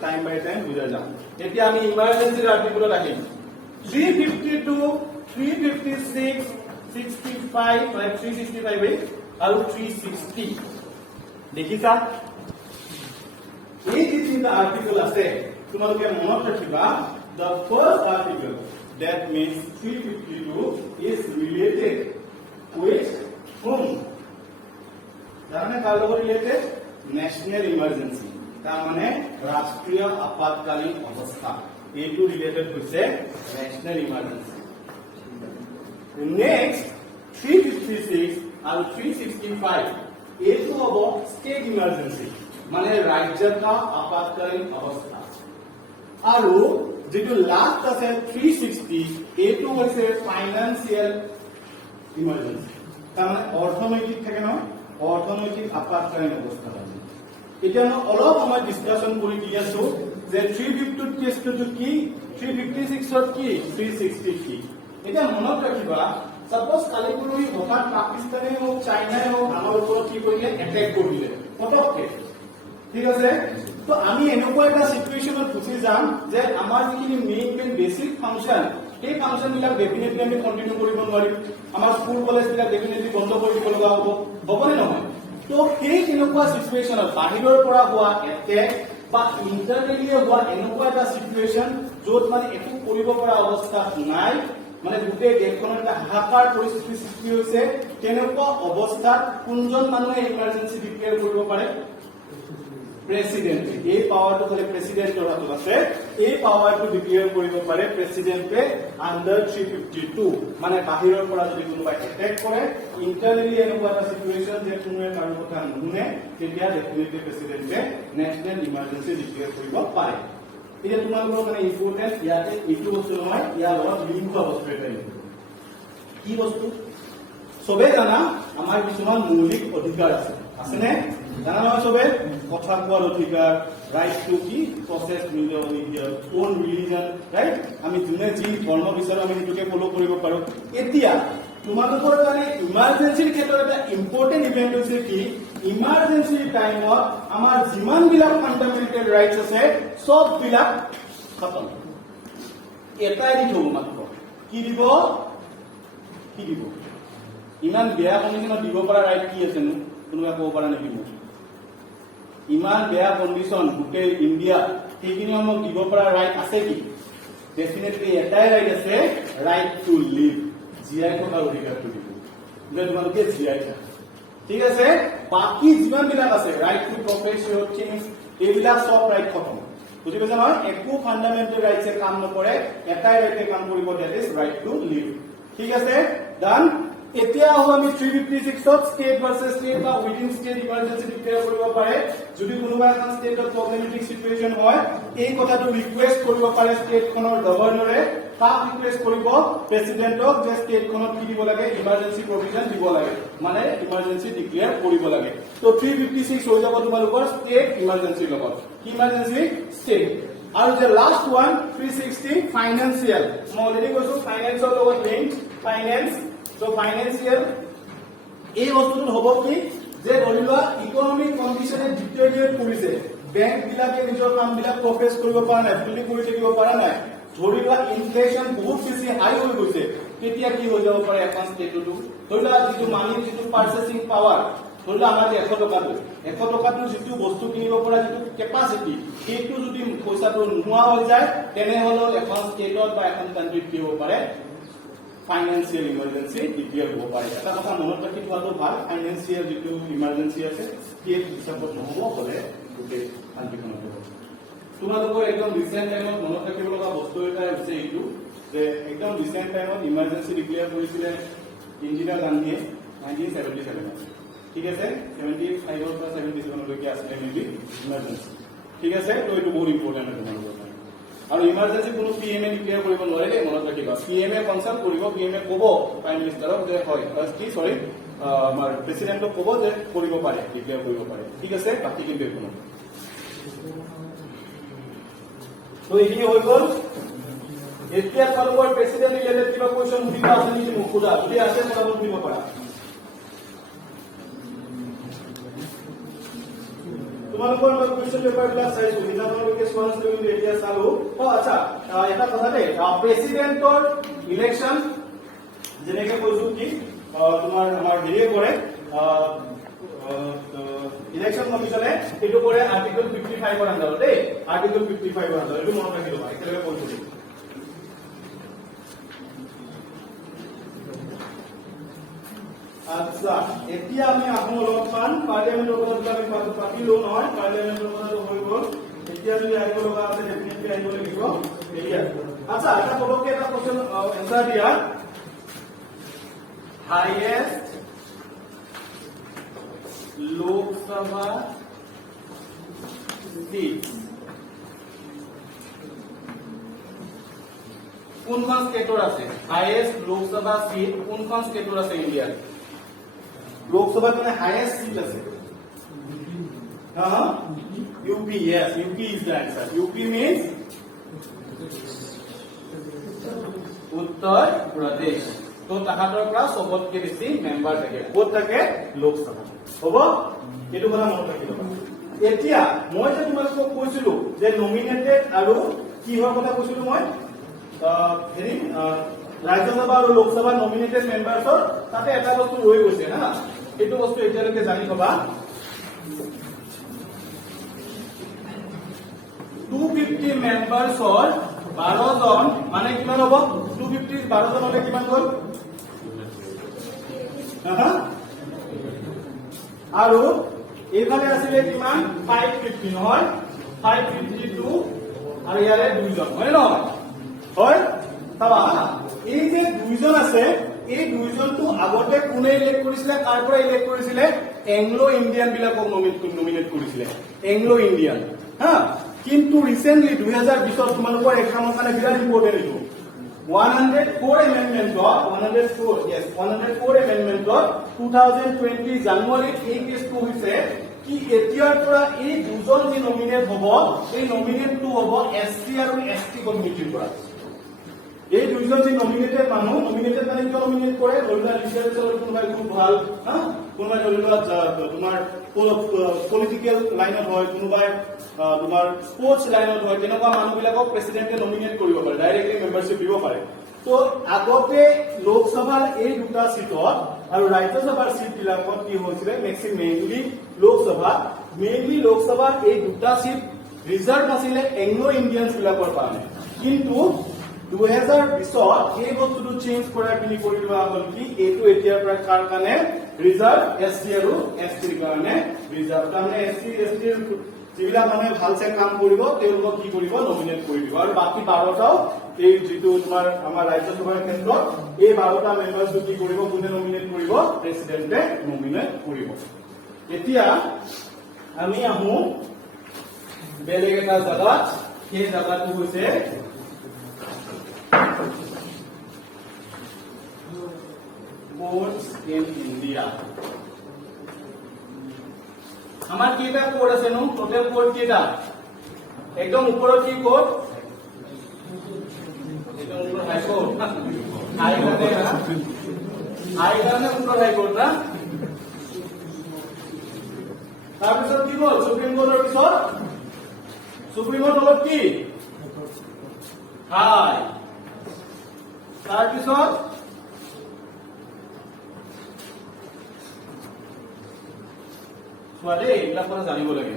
টাইম বাই টাইম বুজাই যাম এতিয়া আমি ইমাৰ্জেন্সি আৰ্টিকেলত আহিম 352 356 65 365 আৰু 360 দেখিছা এই যে তিনটা আৰ্টিকেল আছে তোমালোকে মনত ৰাখিবা the first article that means 352 is related with whom জানে কার লগত রিলেটেড ন্যাশনাল ইমার্জেন্সি তার মানে রাষ্ট্রীয় আপাতকালীন অবস্থা এইটো রিলেটেড হইছে ন্যাশনাল ইমার্জেন্সি নেক্সট 356 আর 365 এইটো হ'ব স্টেট ইমার্জেন্সি মানে ৰাজ্যৰ আপাতকালীন অবস্থা আৰু যেটো লাস্ট আছে 360 এইটো হৈছে ফাইনান্সিয়াল ইমার্জেন্সি তার মানে অর্থনৈতিক থাকে না অর্থনৈতিক আপাতকালীন অবস্থা এটা আমি অলপ সময় ডিসকাশন কৰি দি আছো যে 352 টেষ্টটো কি 356 কি 360 কি এটা মনত ৰাখিবা সাপোজ কালি পৰহি হঠাৎ পাকিস্তানে ও চাইনাই ও আমাৰ ওপৰত কি কৰিলে এটেক কৰিলে পটককে ঠিক আছে তো আমি এনেকুৱা এটা সিচুৱেচনত ফুচি যাম যে আমাৰ যিখিনি মেইন বেসিক ফাংশন এই ফাংশন বিলাক ডেফিনেটলি আমি কন্টিনিউ কৰিব নোৱাৰিম আমাৰ স্কুল কলেজ বিলাক ডেফিনেটলি বন্ধ কৰি দিব লগা হ'ব হ'বনে নহয় তো সেই এনেকুৱা সিচুৱেচনত বাহিৰৰ পৰা হোৱা এটেক বা ইন্টাৰনেলি হোৱা এনেকুৱা এটা সিচুৱেচন য'ত মানে একো কৰিব পৰা অৱস্থা নাই মানে গোটেই দেশখনৰ এটা হাহাকাৰ পৰিস্থিতি সৃষ্টি হৈছে তেনেকুৱা অৱস্থাত কোনজন মানুহে ইমাৰ্জেন্সি ডিক্লেয়াৰ কৰিব পাৰে প্ৰেসিডেন্টে এই পাৱাৰটো হলে প্ৰেসিডেন্টৰ হাতত আছে এই পাৱাৰটো ডিক্লেয়াৰ কৰিব পাৰে প্ৰেসিডেন্টে আন্ডাৰ 352 মানে বাহিৰৰ পৰা যদি কোনোবাই এটেক কৰে ইন্টাৰনেলি এনেকুৱা এটা সিচুৱেচন যে কোনোৱে কাৰো কথা নুশুনে তেতিয়া ডেফিনেটলি প্ৰেসিডেন্টে নেশনাল ইমাৰ্জেন্সি ডিক্লেয়াৰ কৰিব পাৰে এতিয়া তোমালোকৰ মানে ইম্পৰ্টেন্ট ইয়াতে এইটো বস্তু নহয় ইয়াৰ লগত লিংক হোৱা বস্তু এটা কি বস্তু সবে জানা আমাৰ কিছুমান মৌলিক অধিকাৰ আছে আছেনে জানা নহয় সবে কথা কোৱাৰ অধিকাৰ ৰাইট টু কি প্ৰসেস ওন ৰিলিজন ৰাইট আমি যোনে যি ধৰ্ম বিচাৰো আমি সেইটোকে ফলো কৰিব পাৰো এতিয়া তোমালোকৰ কাৰণে ইমাৰ্জেন্সিৰ ক্ষেত্ৰত এটা ইম্পৰ্টেন্ট ইভেন্ট হৈছে কি ইমাৰ্জেন্সিৰ টাইমত আমাৰ যিমান বিলাক ফান্ডামেন্টাল ৰাইটস আছে সব বিলাক খতম এটাই দি থব মাত্ৰ কি দিব ইমান বেয়া কণ্ডিশ্যনত দিব পৰা ৰাইট কি আছে নো কোনোবা ক'ব পৰা নেকি মোক ইমান বেয়া কণ্ডিশ্যন গোটেই ইণ্ডিয়া সেইখিনি আমাক দিব পৰা ৰাইট আছে কি ডেফিনেটলি এটাই ৰাইট আছে ৰাইট টু লিভ জীয়াই থকাৰ অধিকাৰটো দিব যে তোমালোকে জীয়াই থাকা ঠিক আছে বাকি যিমান বিলাক আছে ৰাইট টু প্ৰফেশন থিংছ এইবিলাক সব ৰাইট খতম বুজি পাইছা নহয় একো ফান্ডামেন্টাল ৰাইটছে কাম নকৰে এটাই ৰাইটে কাম কৰিব that is right to live ঠিক আছে ডান এতিয়া আমি 356 স্টেট ভাৰ্চেছ স্টেট বা উইদিন স্টেট ইমাৰ্জেন্সি ডিক্লেয়াৰ কৰিব পাৰে যদি কোনোবা এখন ষ্টেটত প্ৰবলেমেটিক সিচুৱেচন হয় এই কথাটো ৰিকুৱেষ্ট কৰিব পাৰে ষ্টেটখনৰ গভৰ্ণৰে কাক ৰিকুৱেষ্ট কৰিব প্ৰেসিডেন্টক যে ষ্টেটখনত কি দিব লাগে ইমাৰ্জেন্সি প্ৰভিজন দিব লাগে মানে ইমাৰ্জেন্সি ডিক্লেয়াৰ কৰিব লাগে তো 356 হৈ যাব তোমালোকৰ ষ্টেট ইমাৰ্জেন্সিৰ লগত কি ইমাৰ্জেন্সি ষ্টেট আৰু যে লাষ্ট ওৱান 360 ফাইনান্সিয়েল মই অলৰেডি কৈছো ফাইনান্সৰ লগত লিংক ফাইনান্স So financial এই বস্তুটো হ'ব কি যে ধৰি লোৱা ইকোনমিক কন্ডিশনে ডিটেৰিয়েট কৰিছে বেংক বিলাকে নিজৰ কাম বিলাক প্ৰফেস কৰিব পৰা নাই ফুলি কৰি থাকিব পৰা নাই ধৰি লোৱা ইনফ্লেচন বহুত বেছি হাই হৈ গৈছে তেতিয়া কি হৈ যাব পাৰে এখন ষ্টেটটো ধৰি লোৱা যিটো মানি যিটো পাৰ্চেসিং পাৱাৰ ধৰি লোৱা আমাৰ 100 টকাটো যিটো বস্তু কিনিব পৰা যিটো কেপাসিটি সেইটো যদি পইচাটো নোহোৱা হৈ যায় তেনেহলে এখন ষ্টেটত বা এখন কান্ট্ৰিত কি হ'ব পাৰে ফাইনান্সিয়েল ইমাৰ্জেন্সি ডিক্লেয়াৰ হ'ব পাৰে এটা কথা মনত ৰাখি থোৱাটো ভাল ফাইনান্সিয়েল যিটো ইমাৰ্জেন্সি আছে সেই হিচাপত নহ'ব হ'লে গোটেই কাণ্ট্ৰিখনত হ'ব তোমালোকৰ একদম ৰিচেণ্ট টাইমত মনত ৰাখিব লগা বস্তু এটা হৈছে এইটো যে একদম ৰিচেণ্ট টাইমত ইমাৰ্জেন্সি ডিক্লেয়াৰ কৰিছিলে ইন্দিৰা গান্ধীয়ে 1977 ঠিক আছে 75 পৰা 77 লৈকে আছিলে মেবি ইমাৰ্জেন্সি ঠিক আছে তো এইটো বহুত ইম্পৰ্টেণ্ট হয় তোমালোকৰ আৰু ইমাৰ্জেন্সি কোনো পিএমএ ডিক্লেয়াৰ কৰিব নোৱাৰে মনত ৰাখিবা পিএমএ কনসাল্ট কৰিব পিএমএ ক'ব প্ৰাইম মিনিষ্টাৰক যে হয় সৰি আমাৰ প্ৰেসিডেন্টক ক'ব যে কৰিব পাৰে ডিক্লেয়াৰ কৰিব পাৰে ঠিক আছে বাকি কিন্তু একো নহয় তো এইখিনি হৈ গ'ল এতিয়া তোমালোকৰ প্ৰেসিডেন্ট ৰিলেটেড কিবা কোৱেশ্চন সুধিব আছে নেকি মোক সোধা যদি আছে তোমালোকে সুধিব পাৰা তোমালোকৰ মই কোৱেশ্চন পেপাৰ বিলাক চাইছো তোমালোকে চোৱা নাছিল কিন্তু এতিয়া চালো আচ্ছা এটা কথা দেই প্ৰেসিডেন্টৰ ইলেকশন যেনেকে কৈছো কি তোমাৰ আমাৰ হেৰিয়ে কৰে ইলেকশন কমিশনে এটো কৰে আৰ্টিকল 55 ৰ আন্ডাৰত দেই আৰ্টিকল 55 ৰ আন্ডাৰত এটো মনত ৰাখি লবা একেলগে কৈছো আচ্ছা এতিয়া আমি আহো অলপমান পাৰ্লিয়ামেন্টৰ কথা আমি পাতিলো নহয় পাৰ্লিয়ামেন্টৰ কথাটো হৈ গ'ল এতিয়া যদি আহিব লগা আছে ডেফিনেটলি আহিব লাগিব এতিয়া আচ্ছা এটা পলকে এটা কোৱেশ্চন এনসাৰ দিয়া হাইয়েস্ট লোকসভা সিট কোনখন স্টেটৰ আছে হাইয়েস্ট লোকসভা সিট কোনখন স্টেটৰ আছে ইণ্ডিয়াৰ लोकसभा में हाईएस्ट सीट আছে UP yes UP is the answer UP means Uttar Pradesh तो তাহাতৰ পৰা সবতকে বেছি মেম্বাৰ থাকে ক'ত থাকে লোকসভা হ'ব এটো কথা মনত ৰাখিব এতিয়া মই যে তোমালোকক কৈছিলো যে নমিনেটেড আৰু কি হোৱাৰ কথা কৈছিলো মই হেৰি ৰাজ্যসভা আৰু লোকসভা নমিনেটেড মেম্বাৰছৰ তাতে এটা বস্তু ৰৈ গৈছে না এইটো বস্তু এতিয়ালৈকে জানি থবা 250 মেম্বাৰছৰ 12 জন মানে কিমান হ'ব 250 12 জন হলে কিমান হ'ল আৰু এইফালে আছিলে কিমান 550 নহয় 552 আৰু ইয়াৰে দুইজন হয় নহয় হয় চাবা এই যে দুইজন আছে এই দুইজনটো আগতে কোনে ইলেক্ট কৰিছিলে কাৰ পৰা ইলেক্ট কৰিছিলে এংলো ইণ্ডিয়ান বিলাকক নমিনেট কৰিছিলে এংলো ইণ্ডিয়ান কিন্তু ৰিসেন্টলি 2020 তোমালোকৰ এক্সামৰ কাৰণে বিৰাট ইম্পৰ্টেন্ট এইটো 104 এমেন্ডমেন্ট 2020 জানুৱাৰীত এই কেছটো হৈছে কি এতিয়াৰ পৰা এই দুজন যি নমিনেট হ'ব এই নমিনেটটো হ'ব এসসি আৰু এসটি কমিউনিটিৰ পৰা এই দুইজন যে নমিনেটেড মানুহ নমিনেটেড মানে কিয় নমিনেট কৰে ধৰিলোৱা লিটাৰেচাৰৰ কোনোবাই খুব ভাল কোনোবাই ধৰিলোৱা তোমাৰ পলিটিকেল লাইনত হয় কোনোবাই তোমাৰ স্পৰ্টছ লাইনত হয় তেনেকুৱা মানুহবিলাকক প্ৰেসিডেন্টে নমিনেট কৰিব পাৰে ডাইৰেক্টলি মেম্বাৰশ্বিপ দিব পাৰে তো আগতে লোকসভাৰ এই দুটা সিটত আৰু ৰাজ্যসভাৰ সিট বিলাকত কি হৈছিলে মেইনলি লোকসভাৰ এই দুটা সিট ৰিজাৰ্ভ আছিলে এংলো ইণ্ডিয়ানছ বিলাকৰ কাৰণে কিন্তু 2020 এই বস্তুটো চেঞ্জ কৰাই পিনি কৰি লোৱা হ'ল কি এইটো এতিয়াৰ পৰা কাৰ কাৰণে ৰিজাৰ্ভ এসটি আৰু এসটিৰ কাৰণে ৰিজাৰ্ভ তাৰমানে এসটি এসটিৰ যিবিলাক মানুহে ভালছে কাম কৰিব তেওঁলোকক কি কৰিব নমিনেট কৰি দিব আৰু বাকি 12টাও এই যিটো তোমাৰ আমাৰ ৰাজ্যসভাৰ ক্ষেত্ৰত এই 12টা মেম্বাৰছ কি কৰিব কোনে নমিনেট কৰিব প্ৰেসিডেন্টে নমিনেট কৰিব এতিয়া আমি আহো বেলেগ এটা জাগাত সেই জাগাটো হৈছে courts in India আমার কেটা কোড আছে নো টোটাল কোড কেটা একদম উপৰত কি কোড একদম উপৰ হাই কোড হাই কাৰণে উপৰ হাই কোড না তাৰপিছত কি হ'ল সুপ্ৰিম কোৰ্টৰ পিছত সুপ্ৰিমৰ তলত কি হাই তাৰপিছত সোৱালে এইবিলাক কথা জানিব লাগে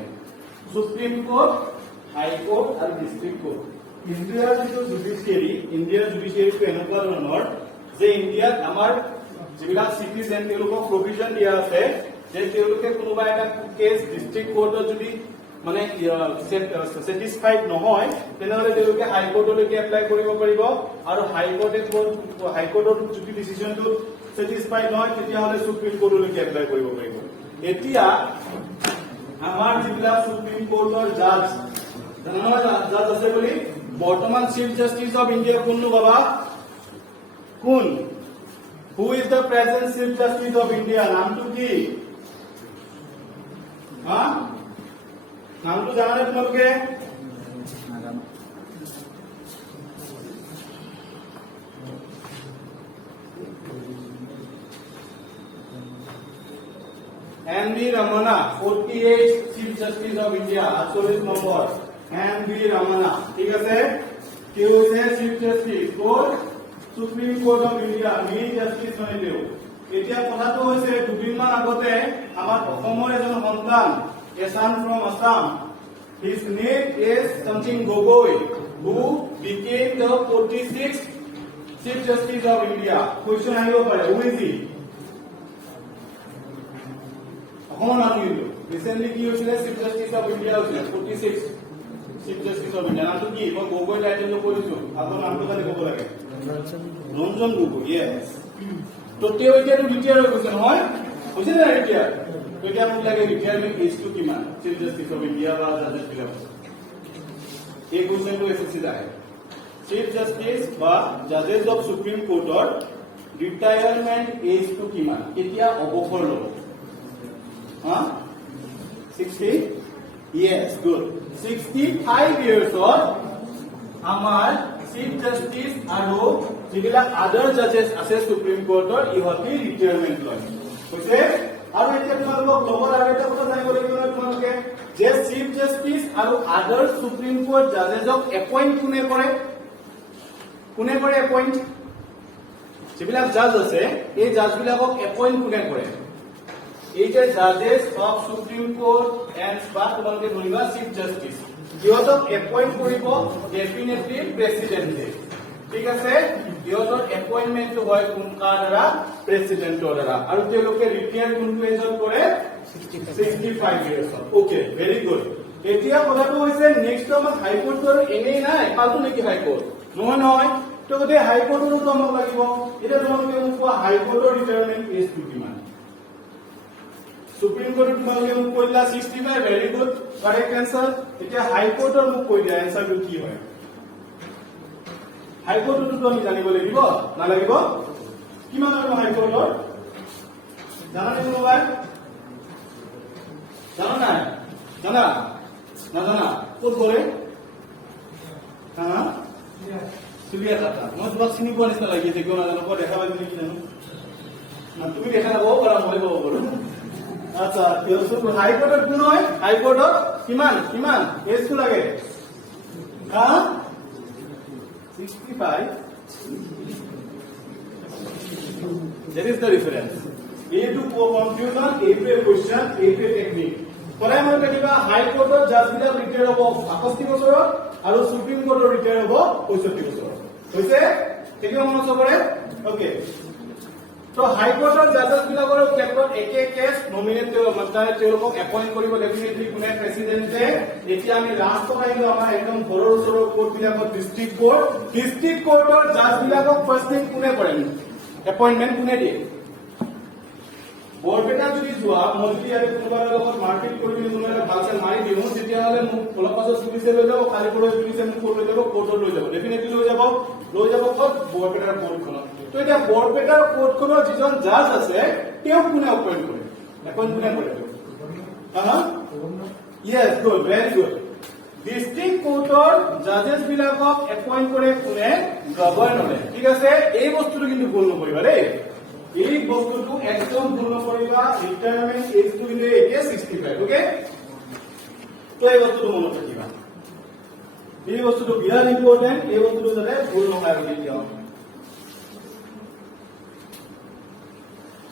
সুপ্ৰিম কোৰ্ট হাই কোৰ্ট আৰু ডিস্ট্ৰিক্ট কোৰ্ট ইণ্ডিয়াৰ যিটো জুডিচিয়াৰীটো এনেকুৱা ধৰণৰ যে ইণ্ডিয়াত আমাৰ যিবিলাক চিটিজেন তেওঁলোকক প্ৰভিজন দিয়া আছে যে তেওঁলোকে কোনোবা এটা কেছ ডিস্ট্ৰিক্ট কোৰ্টত যদি মানে স্যাটিসফাইড নহয় তেনেহলে তেওঁলোকে হাই কোৰ্টলৈকে এপ্লাই কৰিব পাৰিব আৰু হাই কোৰ্টৰ যদি ডিসিশনটো স্যাটিসফাইড নহয় তেতিয়াহলে সুপ্ৰিম কোৰ্টলৈকে এপ্লাই কৰিব পাৰিব এতিয়া আমাৰ যিবিলাক সুপ্ৰিম কোৰ্টৰ জাজ জাজ আছে বুলি বৰ্তমান চিফ জাস্টিস অফ ইণ্ডিয়া কোন বাবা কোন হু is the present chief justice of India নামটো কি নামটো জানানে তোমালোকে N.V. Ramana, 48 Chief Justice of India, 48 number N.V. Ramana, ঠিক আছে? কেউ হইছে Chief Justice code supreme court of India, main justice মানে দেও। এতিয়া কথাটো হৈছে দুদিনমান আগতে আমাৰ অসমৰ এজন সন্তান, a son from Assam, his name is something Gogoi, who became the 46th Chief Justice of India. Question আহিব পাৰে, who is he? অসমৰ নাম কিন্তু ৰিসেন্টলি কি হৈছিলে, চিফ জাস্টিস অফ ইন্ডিয়া হৈছিলে 46 চিফ জাস্টিস অফ ইন্ডিয়া। নামটো কি? মই গগৈ টাইটেলটো কৈছো, আপোনাৰ নামটো খালি ক'ব লাগে। ৰঞ্জন গগৈ, ইয়েছ। তো তেওঁ এতিয়াতো ৰিটায়াৰ হৈ গৈছে নহয়, হৈছে নে ৰিটায়াৰ? তো এতিয়া মোক লাগে ৰিটায়াৰমেণ্ট এজটো কিমান চিফ জাস্টিস অফ ইণ্ডিয়া বা জাজেছ বিলাক? এই কুৱেশ্যনটো এছএছচিত আহে। চিফ জাস্টিস বা জাজেছ অফ সুপ্ৰিম কোৰ্টৰ ৰিটায়াৰমেণ্ট এজটো কিমান, কেতিয়া অৱসৰ ল'ব? 60? Yes, good. 65 years old. আমাৰ চিফ জাস্টিস আৰু যিবিলাক আদাৰ জাজেছ আছে সুপ্ৰিম কোৰ্টৰ, ইহঁতে ৰিটায়াৰমেণ্ট লয়। হৈছে? আৰু এতিয়া তোমালোকক লগৰ আৰু এটা কথা জানিব লাগিব নহয় তোমালোকে, যে চিফ জাস্টিস আৰু আদাৰ সুপ্ৰিম কোৰ্ট জাজেছক এপইণ্ট কোনে কৰে? কোনে কৰে এপইণ্ট? যিবিলাক জাজ আছে এই জাজবিলাকক এপইণ্ট কোনে কৰে? এই যে জাজেছ অফ সুপ্ৰিম কোৰ্ট এণ্ড বা তোমালোকে ধৰিবা চিফ জাস্টিস, ইহঁতক এপইণ্ট কৰিব ডেফিনেটলি প্ৰেসিডেন্টে। ঠিক আছে? ইহঁতৰ এপইণ্টমেণ্টটো হয় কোন কাৰ দ্বাৰা? প্ৰেসিডেন্টৰ দ্বাৰা। আৰু তেওঁলোকে ৰিটায়াৰ কোনটো এজত কৰে? 65 ইয়াৰ্ছত। Okay, very good. এতিয়া কথাটো হৈছে নেক্সট আমাৰ হাইকোৰ্টৰ এনেই নাই, পালটো নেকি হাইকোৰ্ট? নহয় নহয়, তো গোটেই হাইকোৰ্টৰো আমাক লাগিব। এতিয়া তোমালোকে মোক কোৱা হাইকোৰ্টৰ ৰিটায়াৰমেণ্ট এজটো কিমান? সুপ্ৰিম কোৰ্টৰ তোমালোকে মোক কৈলা 65, ভেৰি গুড, কাৰেক্ট এনসাৰ। এতিয়া হাইকোৰ্টৰ মোক কৈ দিয়া এনসাৰটো কি হয়? হাইকোৰ্টতো আমি জানিব লাগিব নালাগিব? কিমান আৰু হাইকোৰ্টৰ জানা নে কোনোবাই? জানা নাই? জানা নাজানা? ক'ত কৰে? চুলিয়া কাটা। মই তোমাক চিনি পোৱা নিচিনা লাগি আছে, কিয় নাজানো? ক'ত দেখা পাইছো নেকি জানো? তুমি দেখা নাপাব পাৰা, মই ক'ব পাৰো। আচ্ছা, হাইকোৰ্টত কোন হয়? হাইকোৰ্টত কিমান কিমান এজটো লাগে? 65? That is the reference. এইটো কনফিউজন, এইটো কোৱেশ্চন, এইটো টেকনিক। সদায় মনত ৰাখিবা, হাইকোৰ্টত জাজবিলাক ৰিটায়াৰ হ'ব 65 বছৰত আৰু সুপ্ৰিম কোৰ্টৰ ৰিটায়াৰ হ'ব 65 বছৰত। হৈছে? ঠিক মনত চবৰে? ওকে। তো হাইকোৰ্টৰ জাজেছ বিলাকৰ ক্ষেত্ৰত একে কেছ নমিনেট মানে তেওঁলোকক এপইণ্ট কৰিব ডেফিনেটলি কোনে? প্ৰেসিডেন্টে। এতিয়া আমি লাষ্টত আহিলো আমাৰ একদম ঘৰৰ ওচৰৰ কোৰ্ট বিলাকত, ডিস্ট্ৰিক্ট কোৰ্ট। ডিস্ট্ৰিক্ট কোৰ্টৰ জাজ বিলাকক ফাৰ্ষ্ট থিং কোনে কৰে? এপইণ্টমেণ্ট কোনে দিয়ে? বৰপেটা যদি যোৱা, মই যদি ইয়াতে কোনোবাৰ লগত মাৰপিট কৰি পিনি কোনোবা ভালকে মাৰি দিওঁ, তেতিয়াহ'লে মোক অলপ পাছত পুলিচে লৈ যাব, কালি পৰহি পুলিচে মোক ক'ত লৈ যাব? কোৰ্টত লৈ যাব, ডেফিনেটলি লৈ যাব। লৈ যাব ক'ত? বৰপেটাৰ কোৰ্টখনত। তো এতিয়া বৰপেটাৰ কোৰ্টখনৰ যিজন জাজ আছে তেওঁক কোনে এপইণ্ট কৰে? এপইণ্ট কোনে কৰে? Yes, good, very good. District কোৰ্টৰ জাজেছ বিলাকক এপইণ্ট কৰে কোনে? গভৰ্ণৰে। ঠিক আছে? এই বস্তুটো কিন্তু ভুল নকৰিবা দেই, এই বস্তুটো একদম ভুল নকৰিবা। ৰিটায়াৰমেণ্ট এজটো কিন্তু এতিয়া 65। ওকে, তো এই বস্তুটো মনত ৰাখিবা, এই বস্তুটো বিৰাট ইম্পৰ্টেণ্ট। এই বস্তুটো যাতে ভুল নহয় আৰু কেতিয়াও।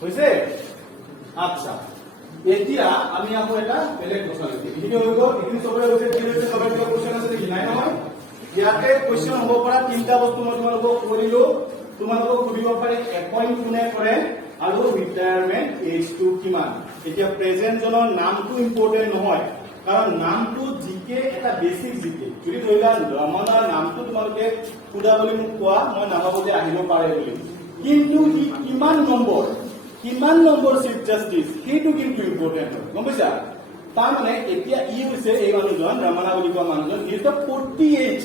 হৈছে? আচ্ছা, এতিয়া আমি আকৌ এটা বেলেগ কথা লৈছো। এইখিনি হৈ গ'ল, এইখিনি চবৰে হৈছে। চবৰে কিবা কুৱেশ্যন আছে নেকি? নাই নহয়? ইয়াতে কুৱেশ্যন হ'ব পৰা তিনিটা বস্তু মই তোমালোকক কৰিলো। তোমালোকক সুধিব পাৰে এপইণ্ট কোনে কৰে আৰু ৰিটায়াৰমেণ্ট এজটো কিমান। এতিয়া প্ৰেজেন্ট জনৰ নামটো ইম্পৰ্টেণ্ট নহয়, কাৰণ নামটো জিকে এটা বেছিক জিকে। যদি ধৰি লোৱা ৰমনাৰ নামটো তোমালোকে সুধা বুলি মোক কোৱা, মই নাভাবো যে আহিব পাৰে বুলি, কিন্তু সি কিমান নম্বৰ চিফ জাস্টিস সেইটো কিন্তু ইম্পৰ্টেণ্ট হয়, গম পাইছা? তাৰমানে এতিয়া ই হৈছে এই মানুহজন ৰমনা বুলি কোৱা মানুহজন, ই ইজ দ্য 48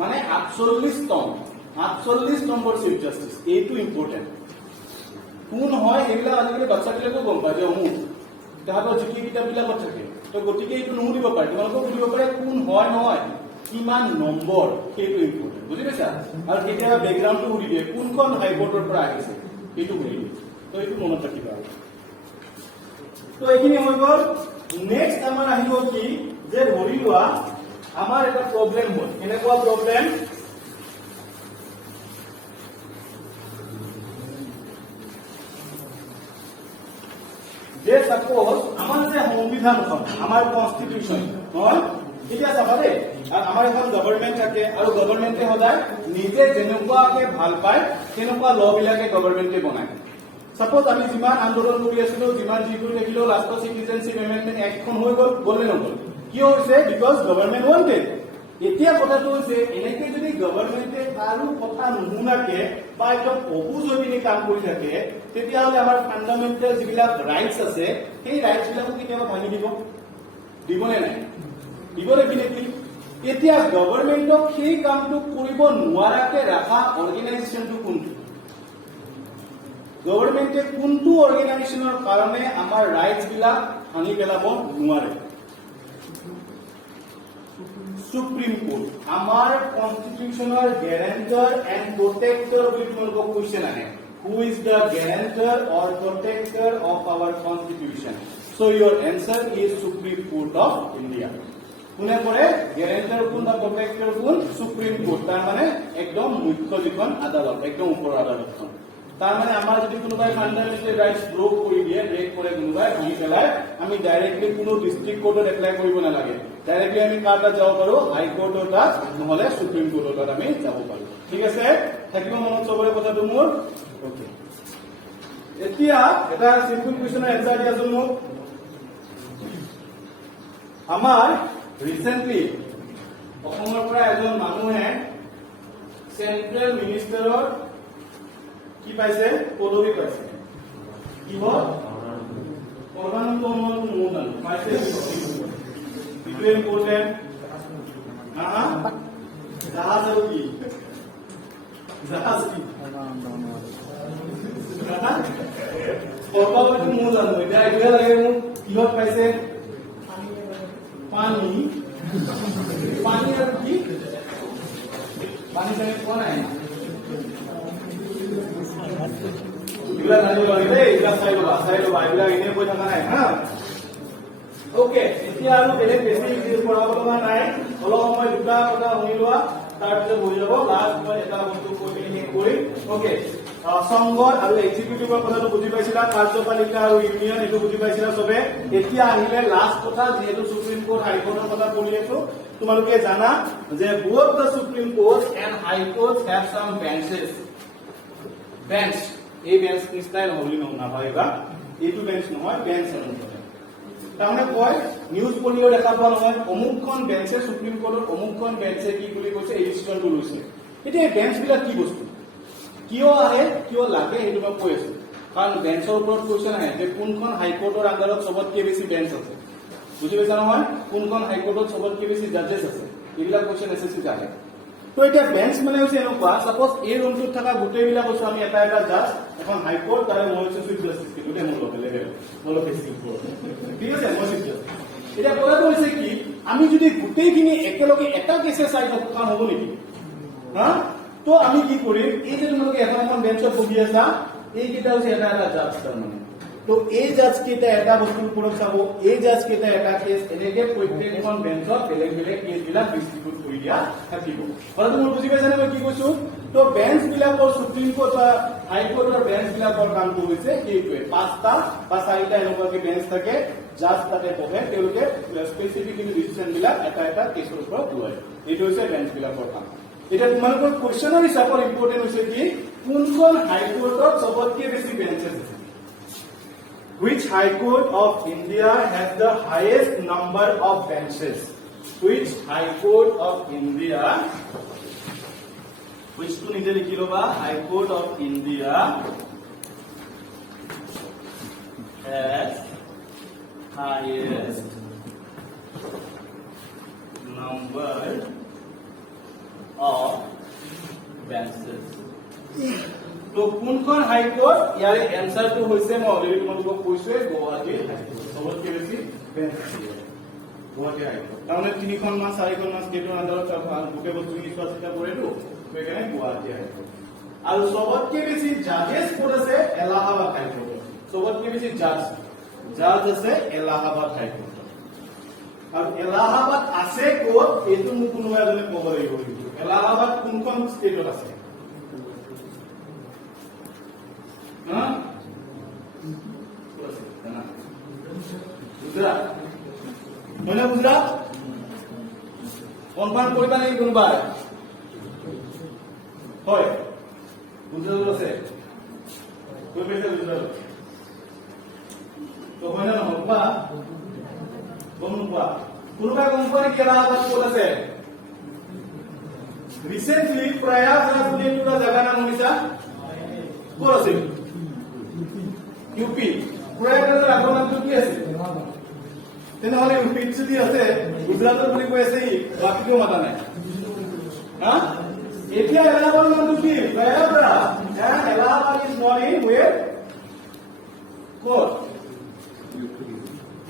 মানে 48 নম্বৰ চিফ জাস্টিস। এইটো ইম্পৰ্টেণ্ট। কোন হয় এইবিলাক আজিকালি বাচ্চাবিলাকেও গম পায় যে অমুক তাহাঁতৰ জিকে কিতাপবিলাকত থাকে। তো গতিকে এইটো নুসুধিব পাৰে, তোমালোকক সুধিব পাৰে কোন হয় নহয়, কিমান নম্বৰ, সেইটো ইম্পৰ্টেণ্ট। বুজি পাইছা? আৰু কেতিয়াবা বেকগ্ৰাউণ্ডটো সুধি দিয়ে, কোনখন হাইকোৰ্টৰ পৰা আহিছে সেইটো সুধি দিয়ে। তো এইটো মনত ৰাখিবা। তো এইখিনি হৈ গ'ল নেক্সট আমাৰ আহিব কি যে ধৰি লোৱা আমাৰ এটা প্ৰবলেম হ'ল কেনেকুৱা প্ৰবলেম যে সাপোজ আমাৰ যে সংবিধানখন আমাৰ কনস্টিটিউশন হয় এতিয়া চাবা দেই আমাৰ এখন গভৰ্ণমেন্ট থাকে আৰু গভৰ্ণমেন্টে সদায় নিজে যেনেকুৱাকে ভাল পায় তেনেকুৱা ল বিলাকে গভৰ্ণমেন্টে বনায় সাপোজ আমি যিমান আন্দোলন কৰি আছিলো যিমান যি কৰি থাকিলো লাষ্টৰ সিটিজেনশিপ এমেন্ডমেন্ট এক্টখন হৈ গ'ল গ'লে নগ'ল কিয় হৈছে বিকজ গভৰ্ণমেন্ট ওয়ান্টেড এতিয়া কথাটো হৈছে এনেকে যদি গভৰ্ণমেন্টে কাৰো কথা নুশুনাকে বা একদম অবুজ হৈ পিনে কাম কৰি থাকে তেতিয়াহ'লে আমাৰ ফাণ্ডামেণ্টেল যিবিলাক ৰাইটছ আছে সেই ৰাইটছ বিলাকো কেতিয়াবা ভাঙি দিবনে নাই দিব ডেফিনেটলি এতিয়া গভৰ্ণমেন্টক সেই কামটো কৰিব নোৱাৰাকে ৰাখা অৰ্গেনাইজেশ্যনটো কোনটো গভৰ্ণমেন্টে কোনটো অৰ্গেনাইজেশ্যনৰ কাৰণে আমাৰ ৰাইটছ বিলাক ভাঙি পেলাব নোৱাৰে Supreme Court. Our constitutional guarantor and protector will question ahe. Who is the guarantor or protector of our constitution? So your answer is Supreme Court of India. Kune pore guarantor kun ba protector kun Supreme Court. Tar mane ekdom mukho jikon adalat, ekdom upor adalat kon. তার মানে আমার যদি কোনোবাই ফান্ডামেন্টাল রাইটস ব্রেক কৰি দিয়ে ব্ৰেক কৰে কোনোবাই ভাঙি পেলাই আমি ডাইৰেক্টলি কোনো ডিস্ট্ৰিক্ট কোৰ্টত এপ্লাই কৰিব নালাগে ডাইৰেক্টলি আমি কাৰ্ডত যাব পাৰো হাই কোৰ্টৰ তাত নহলে সুপ্ৰিম কোৰ্টৰ তাত আমি যাব পাৰো ঠিক আছে থাকিব মনত চবৰে কথাটো মোৰ ওকে এতিয়া এটা সিম্পল কোৱেশ্চনৰ এনসাৰ দিয়াচোন মোক আমাৰ ৰিসেন্টলি অসমৰ পৰা এজন মানুহে সেন্ট্ৰেল মিনিষ্টাৰৰ কি পাইছে পদবী পাইছে কি হল প্ৰধানমন্ত্ৰী মহোদয় পাইছে ইটো ইম্পৰ্টেন্ট জাহাজ আৰু কি জাহাজ কি সৰ্বাধিক মূল জানো এতিয়া এইটোহে লাগে মোক কিহত পাইছে পানী পানী আৰু কি পানী চাগে কোৱা নাই ইলা জানিব লাগে ইলা চাই লবা ইলা এনে কৈ থকা নাই হা ওকে এতিয়া আৰু বেলেগ বেছি পঢ়াব লগা নাই অলপ সময় দুটা কথা শুনি লোৱা তাৰপিছত হৈ যাব লাষ্ট মই এটা বস্তু কৈ পিনে কৰি ওকে সংঘৰ আৰু এক্সিকিউটিভৰ কথাটো বুজি পাইছিলা কাৰ্যপালিকা আৰু ইউনিয়ন এইটো বুজি পাইছিলা চবে এতিয়া আহিলে লাষ্ট কথা যেহেতু সুপ্ৰিম কোৰ্ট হাই কোৰ্টৰ কথা পঢ়ি আছো তোমালোকে জানা যে both the Supreme Court and High Court have some benches bench এই বেঞ্চ নিশ্চয় নহলি নাভাবিবা এইটো বেঞ্চ নহয় বেঞ্চ তাৰমানে কয় নিউজ পঢ়িও দেখা পোৱা নহয় অমুকখন বেঞ্চে সুপ্ৰিম কোৰ্টৰ অমুকখন বেঞ্চে কি বুলি কৈছে এই ডিচিশ্যনটো লৈছে এতিয়া এই বেঞ্চ বিলাক কি বস্তু কিয় আহে কিয় লাগে সেইটো মই কৈ আছো কাৰণ বেঞ্চৰ ওপৰত কুৱেশ্যন আহে যে কোনখন হাইকোৰ্টৰ আণ্ডাৰত চবতকে বেছি বেঞ্চ আছে বুজি পাইছা নহয় কোনখন হাইকোৰ্টত চবতকে বেছি জাজেছ আছে এইবিলাক কুৱেশ্যন এছএছচিত আহে তো এটা বেঞ্চ মানে হৈছে এনেকুৱা সাপোজ এই ৰুমটোত থকা গোটেইবিলাক কৈছো আমি এটা এটা জাজ এখন হাইকোৰ্ট তাৰে মই হৈছে চিফ জাষ্টিছ গোটেই মোৰ লগত লেভেল মোৰ লগত ঠিক আছে মই চিফ জাষ্টিছ এতিয়া কথাটো হৈছে কি আমি যদি গোটেইখিনি একেলগে এটা কেছে চাই থাকো কাম হ'ব নেকি হা তো আমি কি কৰিম এই যে তোমালোকে এখন এখন বেঞ্চত বহি আছা এইকেইটা হৈছে এটা এটা জাজ তাৰমানে তো এই জাজ কেইটা এটা বস্তুৰ ওপৰত চাব এই জাজ কেইটা এটা কেছ এনেকে প্ৰত্যেকখন বেঞ্চত বেলেগ বেলেগ কেছবিলাক ডিষ্ট্ৰিবিউট কৰি দিয়া থাকিব কথাটো মোৰ বুজি পাইছানে মই কি কৈছো তো বেঞ্চ বিলাকৰ সুপ্ৰিম কোৰ্ট বা হাই কোৰ্টৰ বেঞ্চ বিলাকৰ কামটো হৈছে সেইটোৱে 5টা বা 4টা এনেকুৱাকে বেঞ্চ থাকে জাজ তাতে বহে তেওঁলোকে স্পেচিফিকেলি ডিচিশ্যন বিলাক এটা এটা কেছৰ ওপৰত লয় এইটো হৈছে বেঞ্চ বিলাকৰ কাম এটা তোমালোকৰ কোৱেশ্চনৰ হিচাপত ইম্পৰ্টেন্ট হৈছে কি কোনখন হাই কোৰ্টত চবতকে বেছি বেঞ্চেছ আছে Which High Court of India has the highest number of benches? Which High Court of India? Which to nije likhi loba High Court of India has highest number of benches. তো কোনখন হাইকোর্ট ইয়াৰ এনসাৰটো হৈছে মই অলৰেডি তোমালোকক কৈছোৱে গুৱাহাটী হাইকোৰ্ট সবতকে বেছি বেঞ্চ আছে গুৱাহাটী হাইকোৰ্ট তাৰমানে 3খন মাস 4খন মাস কেইটাৰ আন্দাৰত গোটেই বস্তুখিনি চোৱা চিতা কৰেতো সেইকাৰণে গুৱাহাটী হাইকোৰ্ট আৰু সবতকে বেছি জাজেছ ক'ত আছে এলাহাবাদ হাইকোৰ্ট সবতকে বেছি জাজ জাজ আছে এলাহাবাদ হাইকোৰ্ট আৰু এলাহাবাদ আছে ক'ত এইটো মোক কোনোবা এজনে ক'ব লাগিব এলাহাবাদ কোনখন ষ্টেটত আছে গুজৰাট মানে গুজৰাট কনফাৰ্ম কৰিবা নেকি কোনোবাই হয় গুজৰাটত আছে কৈ পাইছে গুজৰাটত তো হয় না নহয় কোৱা গম নোপোৱা কোনোবাই গম পোৱা নেকি এলাহাবাদ ক'ত আছে ৰিচেণ্টলি প্ৰয়াগৰাজ বুলি এটা জাগা নাম শুনিছা ক'ত আছে ইউপি প্ৰয়াগৰাজৰ আগৰ নামটো কি আছিল তেনেহলে ইউপিত যদি আছে গুজৰাটৰ বুলি কৈ আছে বাকীটো মাতা নাই হা এতিয়া এলাহাবাদৰ নামটো কি Prayagraj and Allahabad is not in where ক'ত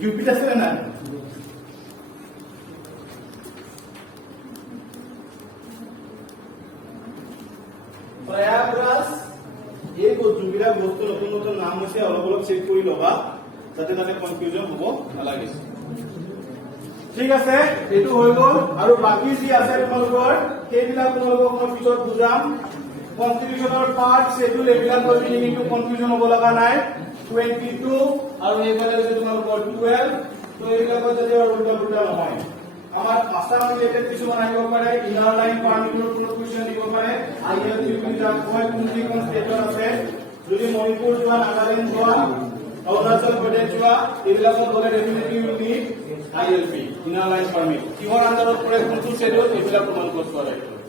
ইউপিত আছে নে নাই প্ৰয়াগৰাজ এই যোনবিলাক বস্তু নতুন নতুন নাম হৈছে অলপ অলপ চেক কৰি ল'বা যাতে তাতে কনফিউজন হ'ব নালাগে ঠিক আছে এইটো হৈ গ'ল আৰু বাকী যি আছে তোমালোকৰ সেইবিলাক তোমালোকক মই পিছত বুজাম কনষ্টিটিউচনৰ পাৰ্ট শেডিউল এইবিলাক লৈ পিনি কিন্তু কনফিউজন হ'ব লগা নাই 22 আৰু এইফালে হৈছে তোমালোকৰ 12 তো এইবিলাকৰ যদি উল্টা পুল্টা নহয় আমাৰ আসাম ৰিলেটেড কিছুমান আহিব পাৰে ইনাৰ লাইন পাৰ্মিটৰ কোনো কুৱেশ্যন দিব পাৰে আইএলপি বিলাক হয় কোনখন ষ্টেটত আছে যদি মণিপুৰ যোৱা নাগালেণ্ড যোৱা অৰুণাচল প্ৰদেশ যোৱা এইবিলাকত গ'লে definitely you need ILP inner line permit কিহৰ আণ্ডাৰত পৰে কোনটো ষ্টেটত এইবিলাক তোমালোকৰ চোৱা লাগিব